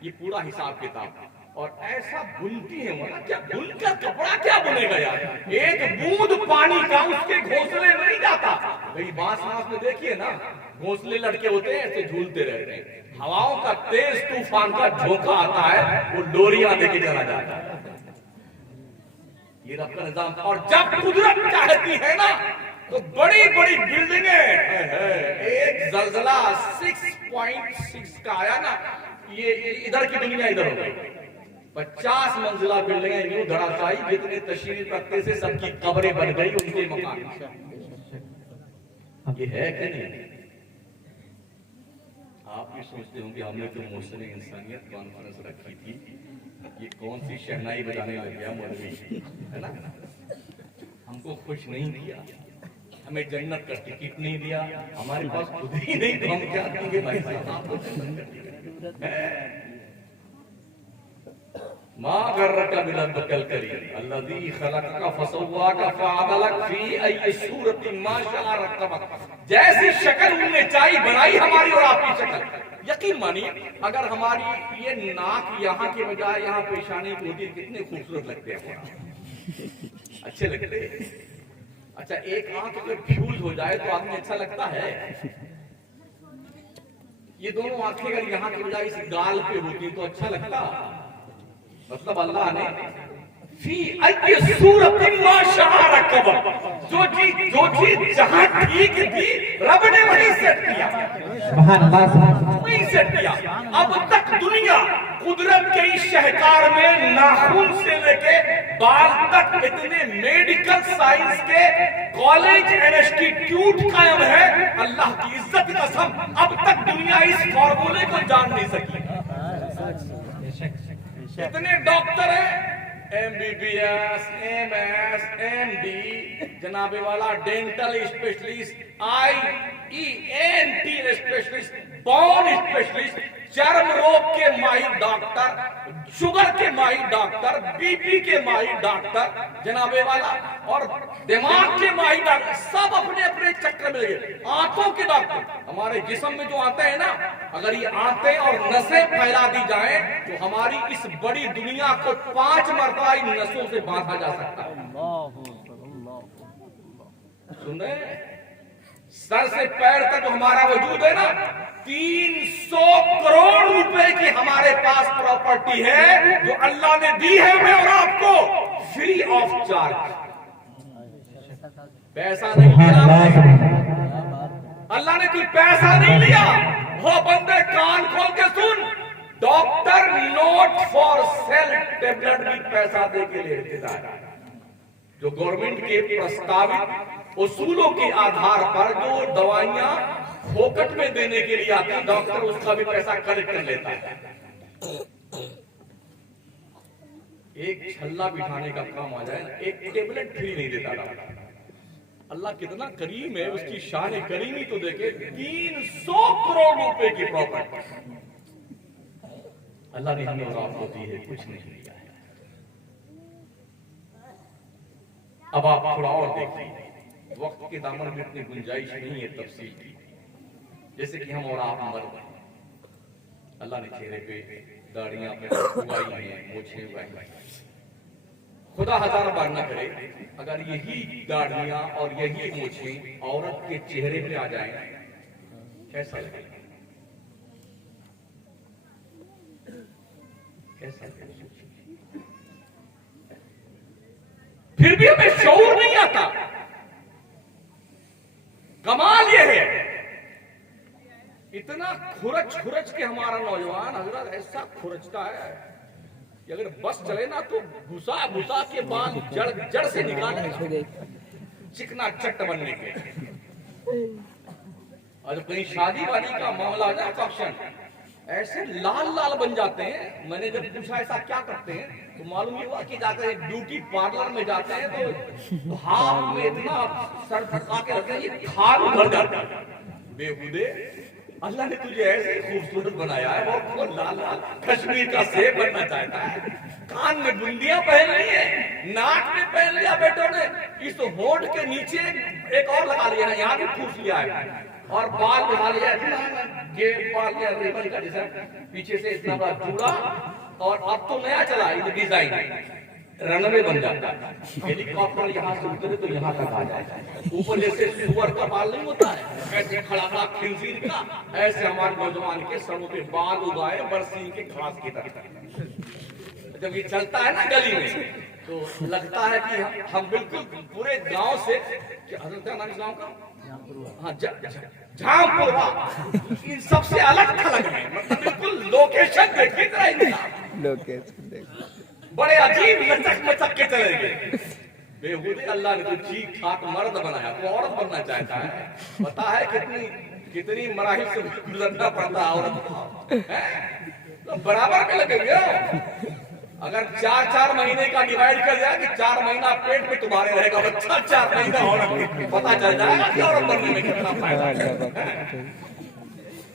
ये पूरा हिसाब किताब। और ऐसा बुनती है वहां, क्या बुनकर कपड़ा क्या बुनेगा यार? एक बूंद पानी का उसके घोंसले में नहीं जाता। भाई बांस में देखिए ना, घोंसले लड़के होते हैं, ऐसे झूलते रहते हैं। हवाओं का तेज तूफान का झोंका आता है, वो डोरियां देके चला जाता है। ये रब का निजाम। और जब कुदरत चाहती है ना, तो बड़ी बड़ी बिल्डिंगें, एक जलजला 6.6 का आया ना, ये इधर की दुनिया इधर हो गई। 50 मंजिला बिल्डिंगें यूं धड़ाकाई, जितने तशरीफ रखते से सबकी कब्रें बन गई, उनके मकान। ये है कि नहीं? आप भी सोचते होंगे हमने तो मौसम इंसानियत कॉन्फ्रेंस रखी थी, ये कौन सी शहनाई बजाने लग गया मौलवी, है ना? हमको खुश नहीं किया, हमें जन्नत का टिकट नहीं दिया, हमारे पास खुद ही नहीं तो हम क्या देंगे भाई साहब आपको जन्नत का टिकट? माँ गर्रका बिरब्बिकल करीम अल्लज़ी खलक़का फसव्वाका फ़अदलक फ़ी अय्यि सूरतिन मा शाअ रक्कबक। जैसी शक्ल उन्होंने चाही बनाई हमारी और आपकी शक्ल। यकीन मानिए, अगर हमारी ये नाक यहाँ के बजाय यहाँ पेशानी की होती, कितने खूबसूरत लगते हैं, अच्छे लगते हैं। अच्छा, एक आंख अगर फ्यूज हो जाए तो आदमी अच्छा लगता है। ये दोनों आंखें अगर यहाँ के बजाय इस गाल पे होती तो अच्छा लगता। मतलब अल्लाह ने फी अय्यि सूरतिन मा शाअ रक्कबक, जो चीज जहां ठीक थी रब ने वहीं सेट किया, सुभान अल्लाह, वहीं सेट किया। अब तक दुनिया कुदरत के इस शहकार में नाखून से लेके बाल तक इतने मेडिकल साइंस के कॉलेज इंस्टीट्यूट कायम है, अल्लाह की इज्जत की कसम अब तक दुनिया इस फॉर्मूले को जान नहीं सकी। कितने डॉक्टर हैं, MBBS, MS, MD, जनाबे वाला dental specialist, ENT specialist, bone specialist, चर्म रोग के माहिर डॉक्टर, शुगर के माहिर डॉक्टर, BP के माहिर डॉक्टर, जनाबे वाला, और दिमाग के माहिर डॉक्टर, सब अपने अपने चक्कर में लगे। आंखों के डॉक्टर, हमारे जिस्म में जो आते हैं ना, अगर ये आंतें और नसें फैला दी जाएं तो हमारी इस बड़ी दुनिया को 5 मरतबा इन नसों से बांधा जा सकता है। सुन रहे हैं? सर से पैर तक हमारा वजूद है ना, 300 करोड़ रुपए की हमारे पास प्रॉपर्टी है जो अल्लाह ने दी है हमें और आपको फ्री ऑफ चार्ज। पैसा नहीं लिया, अल्लाह ने कोई पैसा नहीं लिया। हो बंदे कान खोल के सुन, doctor not for sale tablet भी पैसा दे के ले लेता है। जो गवर्नमेंट के प्रस्तावित उसूलों के आधार पर जो दवाइयां फोकट में देने के लिए आती है, डॉक्टर उसका भी पैसा कलेक्ट कर लेता है। एक छल्ला बिठाने का काम आ जाए, एक टेबलेट फ्री नहीं देता डॉक्टर। अल्लाह कितना करीम है, उसकी शान करीमी तो देखे। 300 करोड़ रुपए की प्रॉपर्टी अल्लाह ने हमें और आपको दी है, कुछ नहीं दिया है। अब आप थोड़ा और देखिए, वक्त के दामन में इतनी गुंजाइश नहीं है तफसील की। जैसे कि हम और आप मर्द हैं, अल्लाह ने चेहरे पे दाढ़ियां उगाई हैं, मूछें उगाई हैं। खुदा हजार बार न करे अगर यही दाढ़ियां और यही मूछें औरत के चेहरे पे आ जाए, कैसा लगेगा? कैसा लगेगा? फिर भी हमें शऊर नहीं आता। कमाल ये है, इतना खुरच खुरच के हमारा नौजवान हजरत ऐसा खुरचता है कि अगर बस चले ना तो घुसा घुसा के बाल जड़ जड़ से निकाले, चिकना चट्ट बनने के। और जब कहीं शादी वादी का मामला आ जाए फंक्शन, ऐसे लाल लाल बन जाते हैं। मैंने जब पूछा ऐसा क्या करते हैं तो मालूम हुआ कि जाते हैं ब्यूटी पार्लर में जाते हैं तो हाथ में इतना सर फटका के रखते हैं, ये खाल भर जाता है। बेहुदे, अल्लाह ने तुझे ऐसे खूबसूरत बनाया है, वो लाल लाल कश्मीर का सेब बनना चाहता है। कान में बुंदियां पहन ली है, नाक में पहन लिया बेटों ने, इस होंठ के नीचे एक और लगा लिया है, यहाँ भी ठूस लिया है, और बाल बढ़ा लिया है, बाल लिया रिबन का जैसा, पीछे से इतना बड़ा जूड़ा। और अब तो नया चला है डिजाइन, रनवे बन जाता है। हेलीकॉप्टर यहाँ से उतरे तो यहाँ तक आ जाता है। ऊपर जैसे सुअर का बाल नहीं होता है, ऐसे खड़ा खड़ा खिंजीर का, ऐसे हमारे नौजवान के सरों पे बाल उगाए बरसीन के घास की तरह। जब ये चलता है ना गली में तो लगता है कि हम बिल्कुल पूरे गांव से क्या हजरत क्या नाम इस्लाम का? हाँ, झामपुरवा। इन सबसे अलग थलग है, मतलब बिल्कुल लोकेशन देखिए जरा इनका। बड़े अजीब लचक मचक के चले गए। बेहूदे अल्लाह ने तो ठीक ठाक मर्द बनाया, तो औरत बनना चाहता है। पता है कितनी मराहिल से गुजरना पड़ता है औरत को, तो बराबर में लगे हुए हो। अगर 4-4 महीने का डिवाइड कर जाए कि 4 महीना पेट में तुम्हारे रहेगा बच्चा, 4 महीना औरत, पता चल जाएगा कि औरत बनने में कितना फायदा है।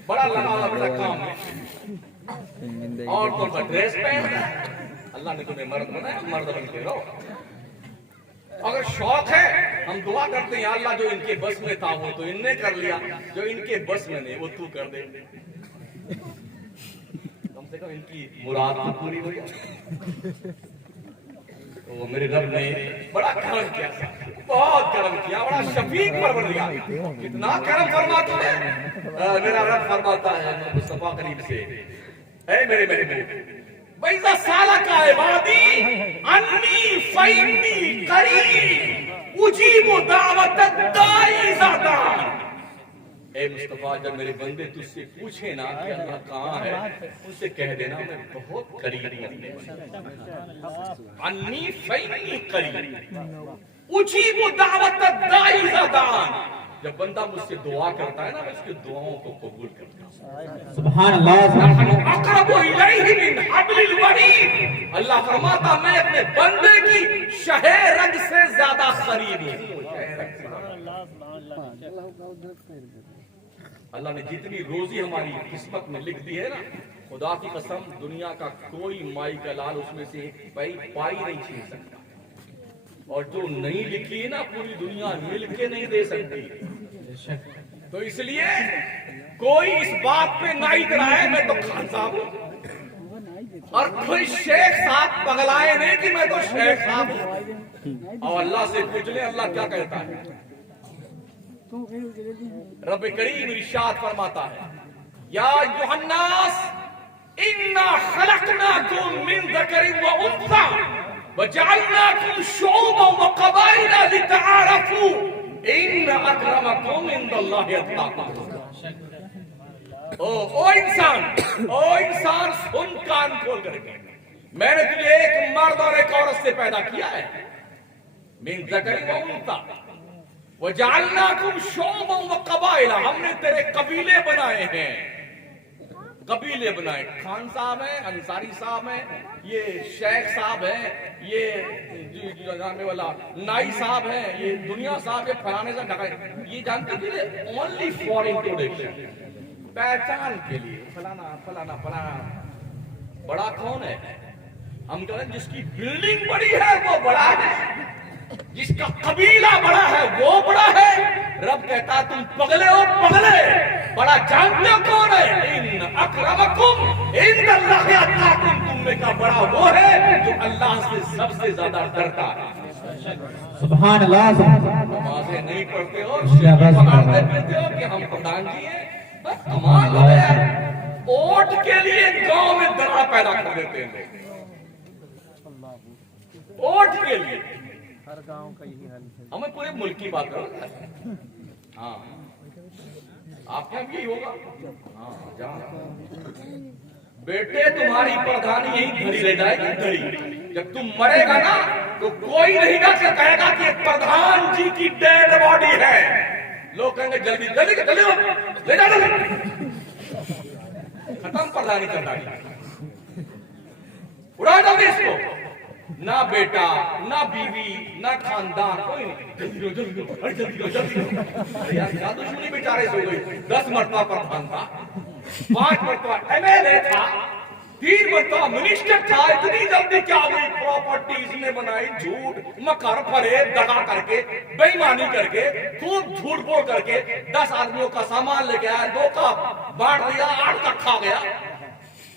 बड़ा लगा अपना काम है। और तो ड्रेस पहन रहा है, अल्लाह ने तुम्हें मर्द बनाया, मर्द बन के रहो। अगर शौक है, हम दुआ करते हैं अल्लाह जो इनके बस में था वो तो इनने कर लिया, जो इनके बस में नहीं वो तू कर दे। कम से कम इनकी मुराद तो पूरी हो जाए। तो मेरे रब ने बड़ा करम किया, बहुत करम किया, बड़ा शफीक परवरदिगार। कितना करम फरमाता है मेरा रब, फरमाता है मुस्तफा करीम से, ऐ मेरे वैसा साला का इबादी अन्नी फैनी करीब उजीबु दावत दाई ज़ादा। ए मुस्तफा, जब मेरे बंदे तुझसे पूछे ना कि अल्लाह कहाँ है, उससे कह देना मैं बहुत करीब हूं। अन्नी फैनी करीब उजीबु दावत दाई ज़ादा। जब बंदा मुझसे दुआ करता है ना, मैं उसकी दुआओं को कबूल करता हूं। सुभान अल्लाह। अल्लाह फरमाता मैं अपने बंदे की शहे रग से ज्यादा करीब हूं। अल्लाह ने जितनी रोजी हमारी किस्मत में लिख दी है ना, खुदा की कसम दुनिया का कोई माई का लाल उसमें से एक पाई नहीं छीन सकता। और जो नहीं लिखी है ना, पूरी दुनिया मिलके नहीं दे सकती। तो इसलिए कोई इस बात पे ना इतराए मैं तो खान साहब हूं, और कोई शेख साहब पगलाए नहीं कि मैं तो शेख साहब हूं। और अल्लाह से पूछ ले अल्लाह क्या कहता है। रब करीम इरशाद फरमाता है, या युहन्नास इन्ना खलकनाकुम मिन ज़करिन व उन्सा वजअलनाकुम शुअबन व क़बाइला लितआरफू इन्न अक्रमकुम इंदल्लाहि अत्क़ाकुम। ओ इंसान सुन, कान खोल करके, मैंने तुझे एक मर्द और एक औरत से पैदा किया है। मिन ज़करिन व उन्सा वजअलनाकुम शुअबन व क़बाइला, हमने तेरे कबीले बनाए हैं, कबीले बनाए। खान साहब हैं, अंसारी साहब हैं, ये शेख साहब हैं, ये जानने वाला नाई साहब हैं, ये दुनिया साहब है, फलाने से ढका। ये जानते थे ओनली फॉर इंट्रोडक्शन, पहचान के लिए, फलाना फलाना फलाना। बड़ा कौन है? हम कह रहे हैं जिसकी बिल्डिंग बड़ी है वो बड़ा है, जिसका कबीला बड़ा है वो बड़ा है। रब कहता तुम पगले हो, पगले बड़ा जानते हो कौन है? इन अक्रमकुम इंदल्लाहि अत्क़ाकुम, तुम का बड़ा वो है जो अल्लाह से सबसे ज्यादा डरता है। सुभान अल्लाह। नमाज़ें नहीं पढ़ते हो, पकड़ते फिरते हो कि हम प्रधान जी हैं, बस कमाल हो गया। वोट के लिए गांव में दंगा पैदा कर देते हैं लोग, वोट के लिए। हर गांव का यही हाल है। हमें पूरे मुल्क की बात करो। हाँ, आपके यहाँ भी यही होगा। हाँ, बेटे तुम्हारी प्रधानी यही धरी रह जाएगी, धरी। जब तुम मरेगा ना तो कोई नहीं ना कहेगा कि प्रधान जी की डेड बॉडी है। लोग कहेंगे जल्दी जल्दी जल्दी ले जा, खत्म प्रधानी करना, उड़ा जल्दी इसको। ना बेटा, ना बीवी, ना खानदान, कोई नहीं। जल्दी लो, जल्दी लो, जल्दी लो, जल्दी लो। यार क्या दुश्मनी बेचारे से हो गई। 10 मरतबा प्रधान था, 5 मरतबा MLA था, 3 मरतबा मिनिस्टर था। इतनी जल्दी क्या हुई? प्रॉपर्टी इसने बनाई, झूठ मकर फरेब दगा करके, बेईमानी करके, खूब झूठ बोल करके 10 आदमियों का सामान लेके आया, 2 का बांट दिया, 8 का खा गया।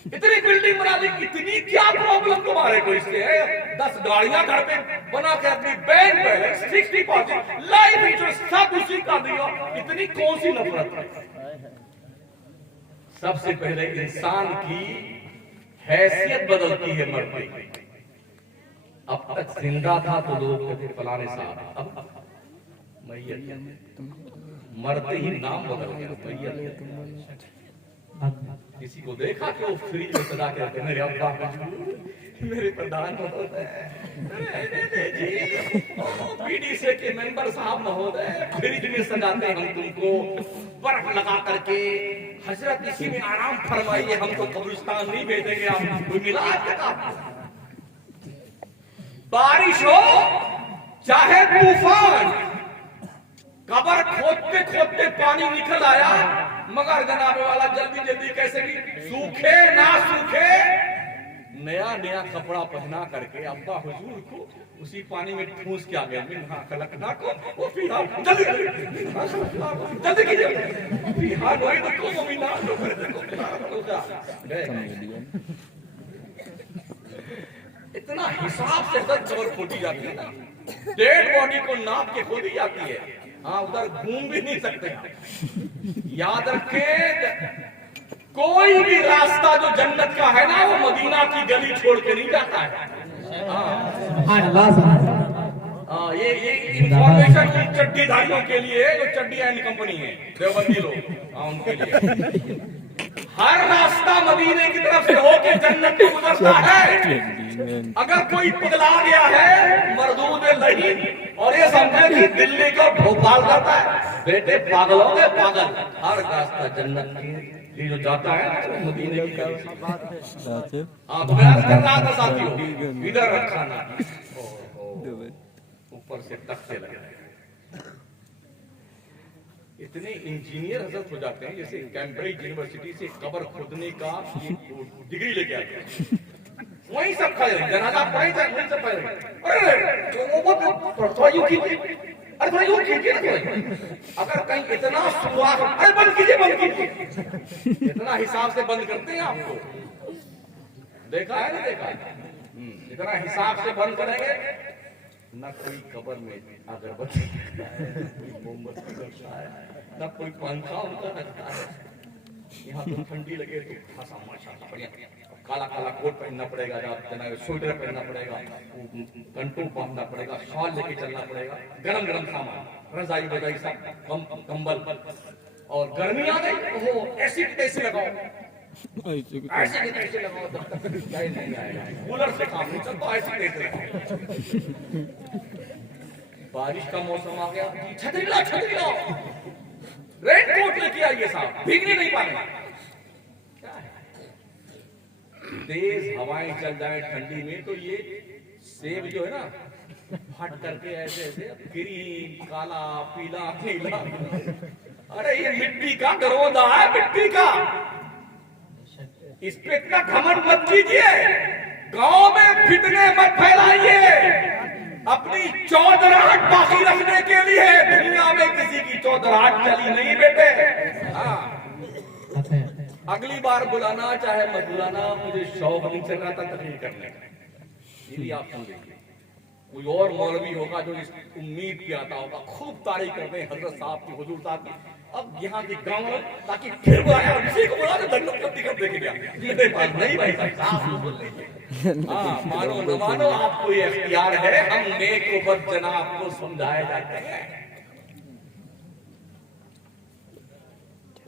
इतनी बिल्डिंग बना ली, इतनी क्या प्रॉब्लम तुम्हारे को इससे है? 10 गाड़ियां घर पे बना के अपनी bank balance, fix deposit, life insurance सब उसी का दिया। इतनी कौन सी नफरत है? सबसे पहले इंसान की हैसियत बदलती है मरते। अब तक जिंदा था तो लोग कहते फलाने साहब, अब मैयत, मरते ही नाम बदल गया मैयत। किसी को देखा कि वो फ्रिज में सजा के रखते, मेरे अब्बा मेरे प्रधान महोदय, पीडीसी के मेंबर साहब महोदय, फ्रिज में सजाते हम तुमको, बर्फ लगा करके, हजरत इसी में आराम फरमाइए, हम तो कब्रिस्तान नहीं भेजेंगे, आप कोई मिला आज तक आपको? बारिश हो चाहे तूफान, कबर खोदते खोदते पानी निकल आया, मगर जनाबे वाला जल्दी जल्दी कैसे भी सूखे ना सूखे, नया नया कपड़ा पहना करके अब्बा हुजूर को उसी पानी में ठूस के आ गया, मिन्हा खलकना को वो फिहा, जल्दी जल्दी कीजिए, फिहा नोइद को मिना लो इतना हिसाब से कबर खोदी जाती है ना, डेड बॉडी को नाप के खोदी जाती है। हाँ, उधर घूम भी नहीं सकते। याद रखें, कोई भी रास्ता जो जन्नत का है ना, वो मदीना की गली छोड़ के नहीं जाता है। सुभान अल्लाह। हाँ, ये इंफॉर्मेशन चड्डीधारियों के लिए है, जो चड्डी एंड कंपनी है, देवबंदी लोग, हाँ उनके लिए। हर रास्ता मदीने की तरफ से होके जन्नत में गुजरता है। अगर कोई पिघला गया है मरदूद नहीं, और ये समझे कि दिल्ली का भोपाल जाता है, बेटे पागल हो गए पागल। हर रास्ता जन्नत की जो जाता है ना, मदीने की तरफ। हाँ, तो मैं कर रहा था साथियों, इधर रखा ना, ऊपर से तख्ते लगे। इतने इंजीनियर हजरत हो जाते हैं, जैसे कैम्ब्रिज यूनिवर्सिटी से कब्र खोदने का डिग्री लेके आते हैं, वहीं सब खड़े हैं, जनाजा पढ़े जाए वहीं सब खड़े हैं। अरे वो थोड़ा यूं कीजिए, अरे थोड़ा यूं कीजिए ना, अगर कहीं इतना सुवास, अरे बंद कीजिए बंद कीजिए, इतना हिसाब से बंद करते हैं आपको, देखा है ना, देखा है। इतना हिसाब से बंद करेंगे न, कोई कब्र में अगरबत्ती कोई मोमबत्ती करता है, न कोई पंखा उनका लगता है। यहाँ तो ठंडी लगे तो खासा माशाल्लाह बढ़िया, काला काला कोट पहनना पड़ेगा, स्वेटर पहनना पड़ेगा, कंटू बांधना पड़ेगा, शॉल लेके चलना पड़ेगा, गरम गरम सामान, रजाई बजाई सब, कंबल, और गर्मी आ गई वो एसिड कैसे लगाओ, ऐसे कैसे लगाओ, तब तक नहीं आएगा, कूलर से काम नहीं चलता, ऐसे कैसे लगाओ। बारिश का मौसम आ गया, छतरी लाओ, रेन कोट लेके आइए साहब, भीगने नहीं पाएंगे। तेज हवाएं चल जाए ठंडी में तो ये सेब जो है ना, फट करके ऐसे ऐसे ग्रीन, काला, पीला, नीला, अरे ये मिट्टी का गरोदा है, मिट्टी का, इस पे इतना घमंड मत कीजिए, गांव में फितने मत फैलाइए, अपनी चौधराहट बाकी रखने के लिए। दुनिया में किसी की चौधराहट चली नहीं बेटे। हाँ, अगली बार बुलाना चाहे मत बुलाना, मुझे शौक नहीं चल रहा था तकरीर करने का, ये भी आप समझिए। कोई और मौलवी होगा जो इस उम्मीद पे आता होगा, खूब तारीफ करते हैं हजरत साहब की, हुजूर साहब की, अब यहाँ के गाँव में, ताकि फिर बुलाया, उसी को बुला के दंडों को टिकट देके गया, नहीं भाई साहब बोल लीजिए। हाँ, मानो न मानो आपको ये इख्तियार है, हम नेक बद जनाब को समझाए जाते हैं।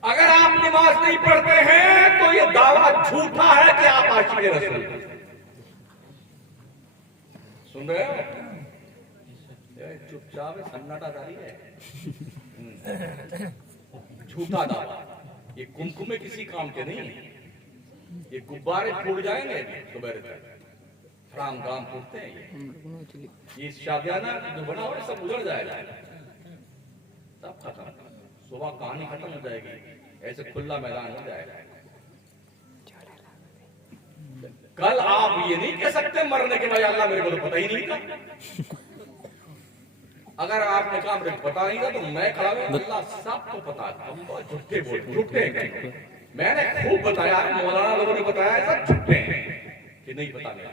अगर आप नमाज नहीं पढ़ते हैं तो ये दावा झूठा है कि आप आशिक़े रसूल। सुन रहे हो? चुपचाप सन्नाटा जारी है, झूठा दावा। ये कुमकुमे किसी काम के नहीं, ये गुब्बारे फूट जाएंगे सुबह तक, राम गाम फूटते हैं, ये शादियाना जो बना हुआ सब उजड़ जाएगा, सब खत्म, सुबह कहानी खत्म हो जाएगी, ऐसे खुला मैदान हो जाएगा। कल आप ये नहीं कह सकते मरने के बाद अल्लाह मेरे को तो पता ही नहीं था। अगर आपने कहा मुझे पता नहीं था तो मैं खड़ा हूं, अल्लाह सबको पता था। झूठे बोल, झूठे हैं, मैंने खूब बताया, मौलाना लोगों ने बताया सब झूठे हैं कि नहीं पता नहीं।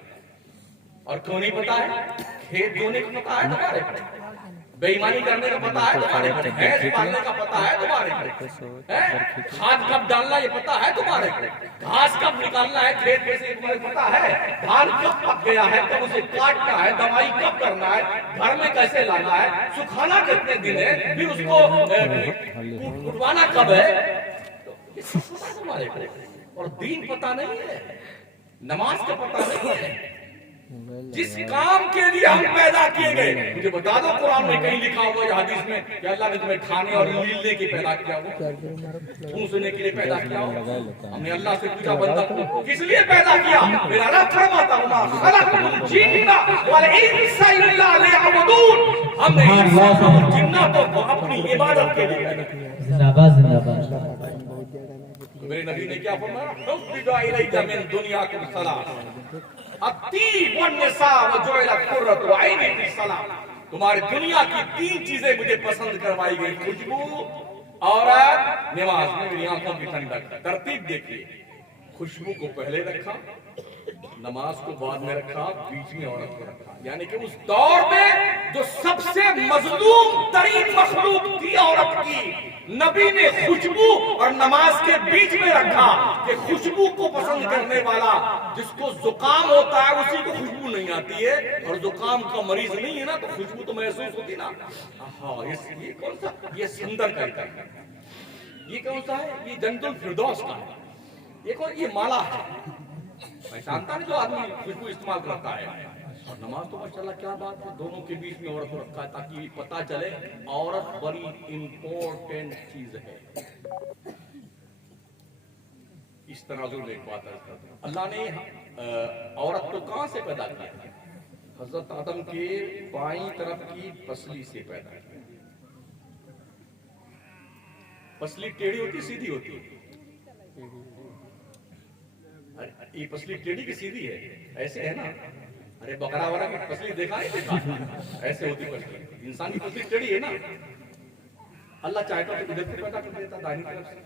और क्यों नहीं पता है? खेत धोने को पता है तुम्हारे, बेईमानी करने का पता है तुम्हारे को, भैंस पालने का पता है तुम्हारे को, खाद कब डालना ये पता है तुम्हारे को, घास कब निकालना है खेत में से तुम्हारे पता है, धान कब पक गया है कब उसे काटना है, दवाई कब करना है, घर में कैसे लाना है, सुखाना कितने दिन है, फिर उसको उठवाना कब है, तो ये सब पता है तुम्हारे को। और दीन पता नहीं है, नमाज का पता नहीं है। जिस काम के लिए हम पैदा किए गए, मुझे बता दो कुरान में कहीं लिखा हुआ या हदीस में कि अल्लाह ने तुम्हें खाने और लीलने के पैदा किया हो, पूछने के लिए पैदा किया हो। हमने अल्लाह से पूछा बंदा को किस लिए पैदा किया, मेरा रब फरमाता हूं मा खलक़तुल जिन्ना वल इंसा इल्ला लियअबुदून, हमने इंसान और जिन्नातों को अपनी इबादत के लिए पैदा किया। जिंदाबाद जिंदाबाद। मेरे नबी ने क्या फरमाया, हुब्बिदा इलैका मिन दुनियाकुम सलास अत्तीब वन्निसा वजुइलत कुर्रतु ऐनी फिस्सलाह, तुम्हारी दुनिया की 3 चीजें मुझे पसंद करवाई गई, खुशबू, औरत, नमाज में मेरी आंखों की ठंडक। तरतीब देखिए, खुशबू को पहले रखा, नमाज को बाद में रखा, बीच में औरत को रखा। यानी कि उस दौर में जो सबसे मजलूम तरीन मखलूक थी औरत की, नबी ने खुशबू और नमाज के बीच में रखा कि खुशबू को पसंद करने वाला, जिसको जुकाम होता है उसी को खुशबू नहीं आती है, और जुकाम का मरीज नहीं है ना तो खुशबू तो महसूस होती ना। हाँ, ये कौन सा, ये संदर का है, ये कौन सा है, ये जन्नतुल फिरदौस का है, ये कौन, ये माला है, पहचानता नहीं जो आदमी खुशबू इस्तेमाल करता है। और नमाज तो माशाल्लाह क्या बात है, दोनों के बीच में औरत को रखा है ताकि पता चले औरत बड़ी इंपॉर्टेंट चीज है। इस तरह जो एक बात है, अल्लाह ने औरत को कहां से पैदा किया, हजरत आदम के बाईं तरफ की पसली से पैदा किया। पसली टेढ़ी होती सीधी होती है, ये पसली टेढ़ी की सीधी है, ऐसे है ना, अरे बकरा वाला की पसली देखा है, ऐसे होती पसली, इंसान की पसली टेढ़ी है ना। अल्लाह चाहता तो इधर से पैदा कर देता दाहिनी तरफ से,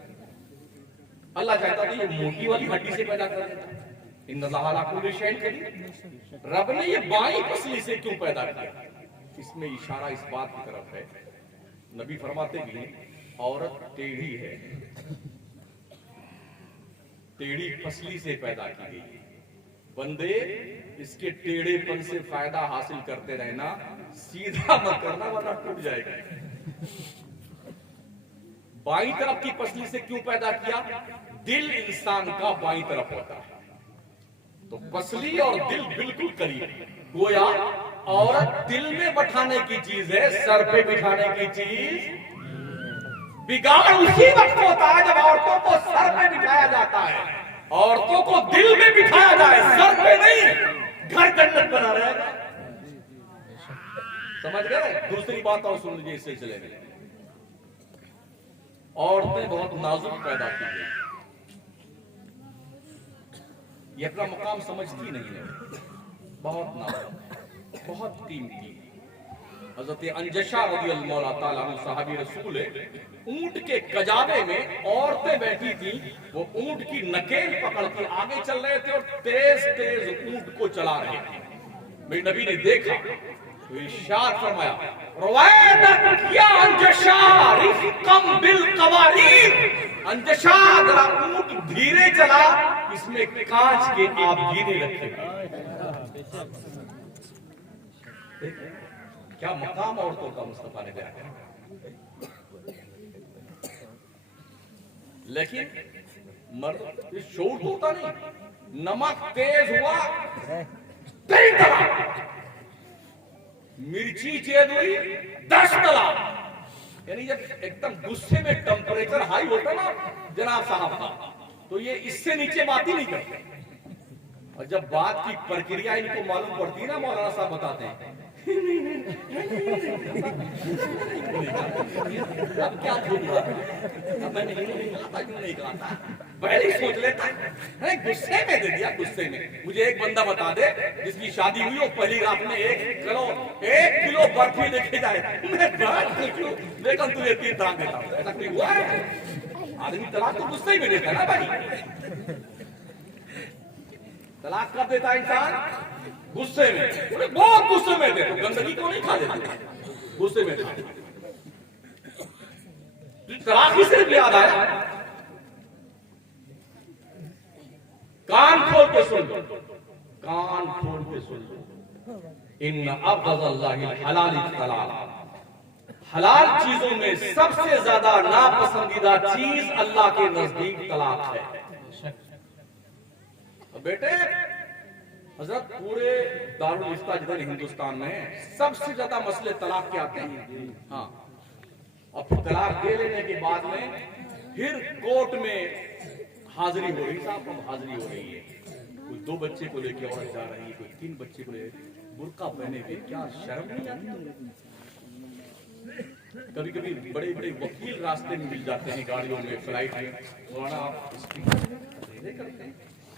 अल्लाह चाहता तो ये मोटी वाली हड्डी से पैदा कर देता। इन्नल्लाह अला कुल्ली शैइन कदीर, रब ने ये बाईं पसली से क्यों पैदा किया, इसमें इशारा इस बात की तरफ है, नबी फरमाते भी औरत टेढ़ी है, टेढ़ी पसली से पैदा की गई, बंदे इसके टेढ़ेपन से फायदा हासिल करते रहना, सीधा मत करना वरना टूट जाएगा। बाईं तरफ की पसली से क्यों पैदा किया, दिल इंसान का बाईं तरफ होता है, तो पसली और दिल बिल्कुल करीब, गोया औरत दिल में बैठाने की चीज है, सर पे बिठाने की चीज। बिगाड़ उसी वक्त होता है जब औरतों को सर पे बिठाया जाता है, औरतों को दिल में बिठाया जाए, सर पे नहीं, घर जन्नत बना रहेगा। समझ गए। दूसरी बात और सुन लीजिए इस सिलसिले में, औरतें बहुत नाजुक पैदा की गई, ये अपना मकाम समझती नहीं है, बहुत नाजुक, बहुत कीमती। हजरत अंजशा रज़ियल्लाहु ताला अन्हा सहाबी रसूल है, ऊंट के कजाबे में औरतें बैठी थी, वो ऊंट की नकेल पकड़ के आगे चल रहे थे और तेज तेज ऊंट को चला रहे थे। मेरे नबी ने देखा तो इरशाद फरमाया, रवायत या अंजशा रिफकम बिल कवारीद, अंजशा जरा ऊंट धीरे चला, इसमें कांच के आबगीने रखे थे। क्या मकाम औरतों का मुस्तफा ने बयान किया। लेकिन मर्द शोर तो होता नहीं, नमक तेज हुआ तेज तला, मिर्ची तेज हुई 10 तला। यानी जब एकदम गुस्से में टेम्परेचर हाई होता ना जनाब साहब का, तो ये इससे नीचे बात ही नहीं करते, और जब बात की प्रक्रिया इनको मालूम पड़ती है ना, मौलाना साहब बताते हैं अब क्या बोलूंगा, अब मैंने नहीं कहा, पहले सोच लेता है, गुस्से में दे दिया, गुस्से में। मुझे एक बंदा बता दे जिसकी शादी हुई हो, पहली रात में 1 किलो बर्फी लेके जाए, मैं बहुत खुश हूँ, लेकिन तुझे 3 तलाक देता हूँ, ऐसा कोई हुआ है? आदमी तलाक तो गुस्से में देता है ना भाई, तलाक कब देता है इंसान? गुस्से में, बहुत गुस्से में दे, तो गंदगी को नहीं खा देते, गुस्से में था। तलाक ही सिर्फ याद आया, कान खोल के सुन लो, कान खोल के सुन लो। इन अब्ग़ज़ल्लाहि हलाल तलाक, हलाल चीजों में सबसे ज्यादा नापसंदीदा चीज अल्लाह के नजदीक तलाक है। बेटे हजरत पूरे दारुल इफ्ता जिधर हिंदुस्तान में सबसे ज्यादा मसले तलाक के आते हैं। हाँ, और फिर तलाक दे लेने के बाद में फिर कोर्ट में हाजिरी हो रही, साहब अब हाजिरी हो रही है। कोई 2 बच्चे को लेके औरत जा रही है, कोई 3 बच्चे को लेके, बुर्का पहने हुए, क्या शर्म नहीं आती? कभी कभी बड़े बड़े वकील रास्ते में मिल जाते हैं, गाड़ियों में, फ्लाइट में। मौलाना आप करते हैं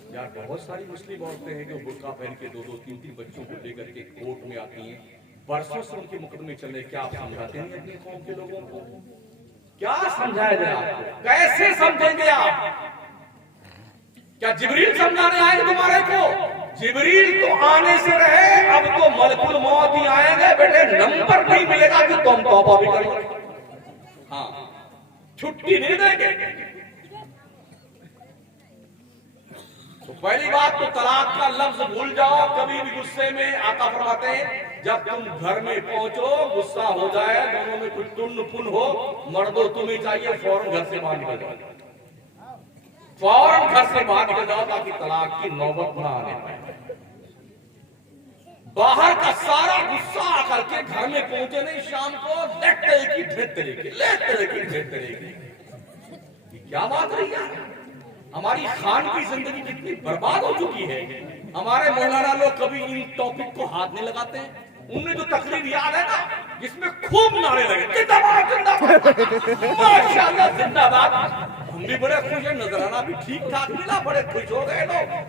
यार, बहुत सारी मुस्लिम औरतें हैं जो बुर्का पहन के 2-2, 3-3 बच्चों को लेकर के कोर्ट में आती हैं, बरसों से उनके मुकदमे चल रहे। क्या आप समझाते हैं अपनी कौम के लोगों को? क्या समझाया जाए आपको? कैसे समझेंगे आप? क्या जिब्रील समझाने आएंगे तुम्हारे को? जिब्रील तो आने से रहे, अब तो मलकुल मौत ही आएंगे। बेटे नंबर नहीं मिलेगा कि तुम तौबा भी करोगे। हाँ, छुट्टी नहीं देंगे। तो पहली बात तो तलाक का लफ्ज भूल जाओ कभी भी गुस्से में। आका फरमाते हैं जब तुम घर में पहुंचो, गुस्सा हो जाए, दोनों में कुछ टुन फुन हो, मर्दो तुम्हें चाहिए फौरन घर से बाहर निकल जाओ, फौरन घर से बाहर निकल जाओ ताकि तलाक की नौबत ना आने पाए। बाहर का सारा गुस्सा आकर के घर में पहुंचे नहीं, शाम को लेट तरह की ढेर तरह की। क्या बात रही है? हमारी खान की जिंदगी कितनी बर्बाद हो चुकी है। हमारे मौलाना लोग कभी इन टॉपिक को हाथ नहीं लगाते हैं। उन्हें जो तकरीर याद है ना, जिसमें खूब नारे लगे, जिंदाबाद जिंदाबाद, माशाअल्लाह जिंदाबाद। हम भी बड़े खुश हैं, नजराना भी ठीक ठाक मिला, बड़े खुश हो गए लोग।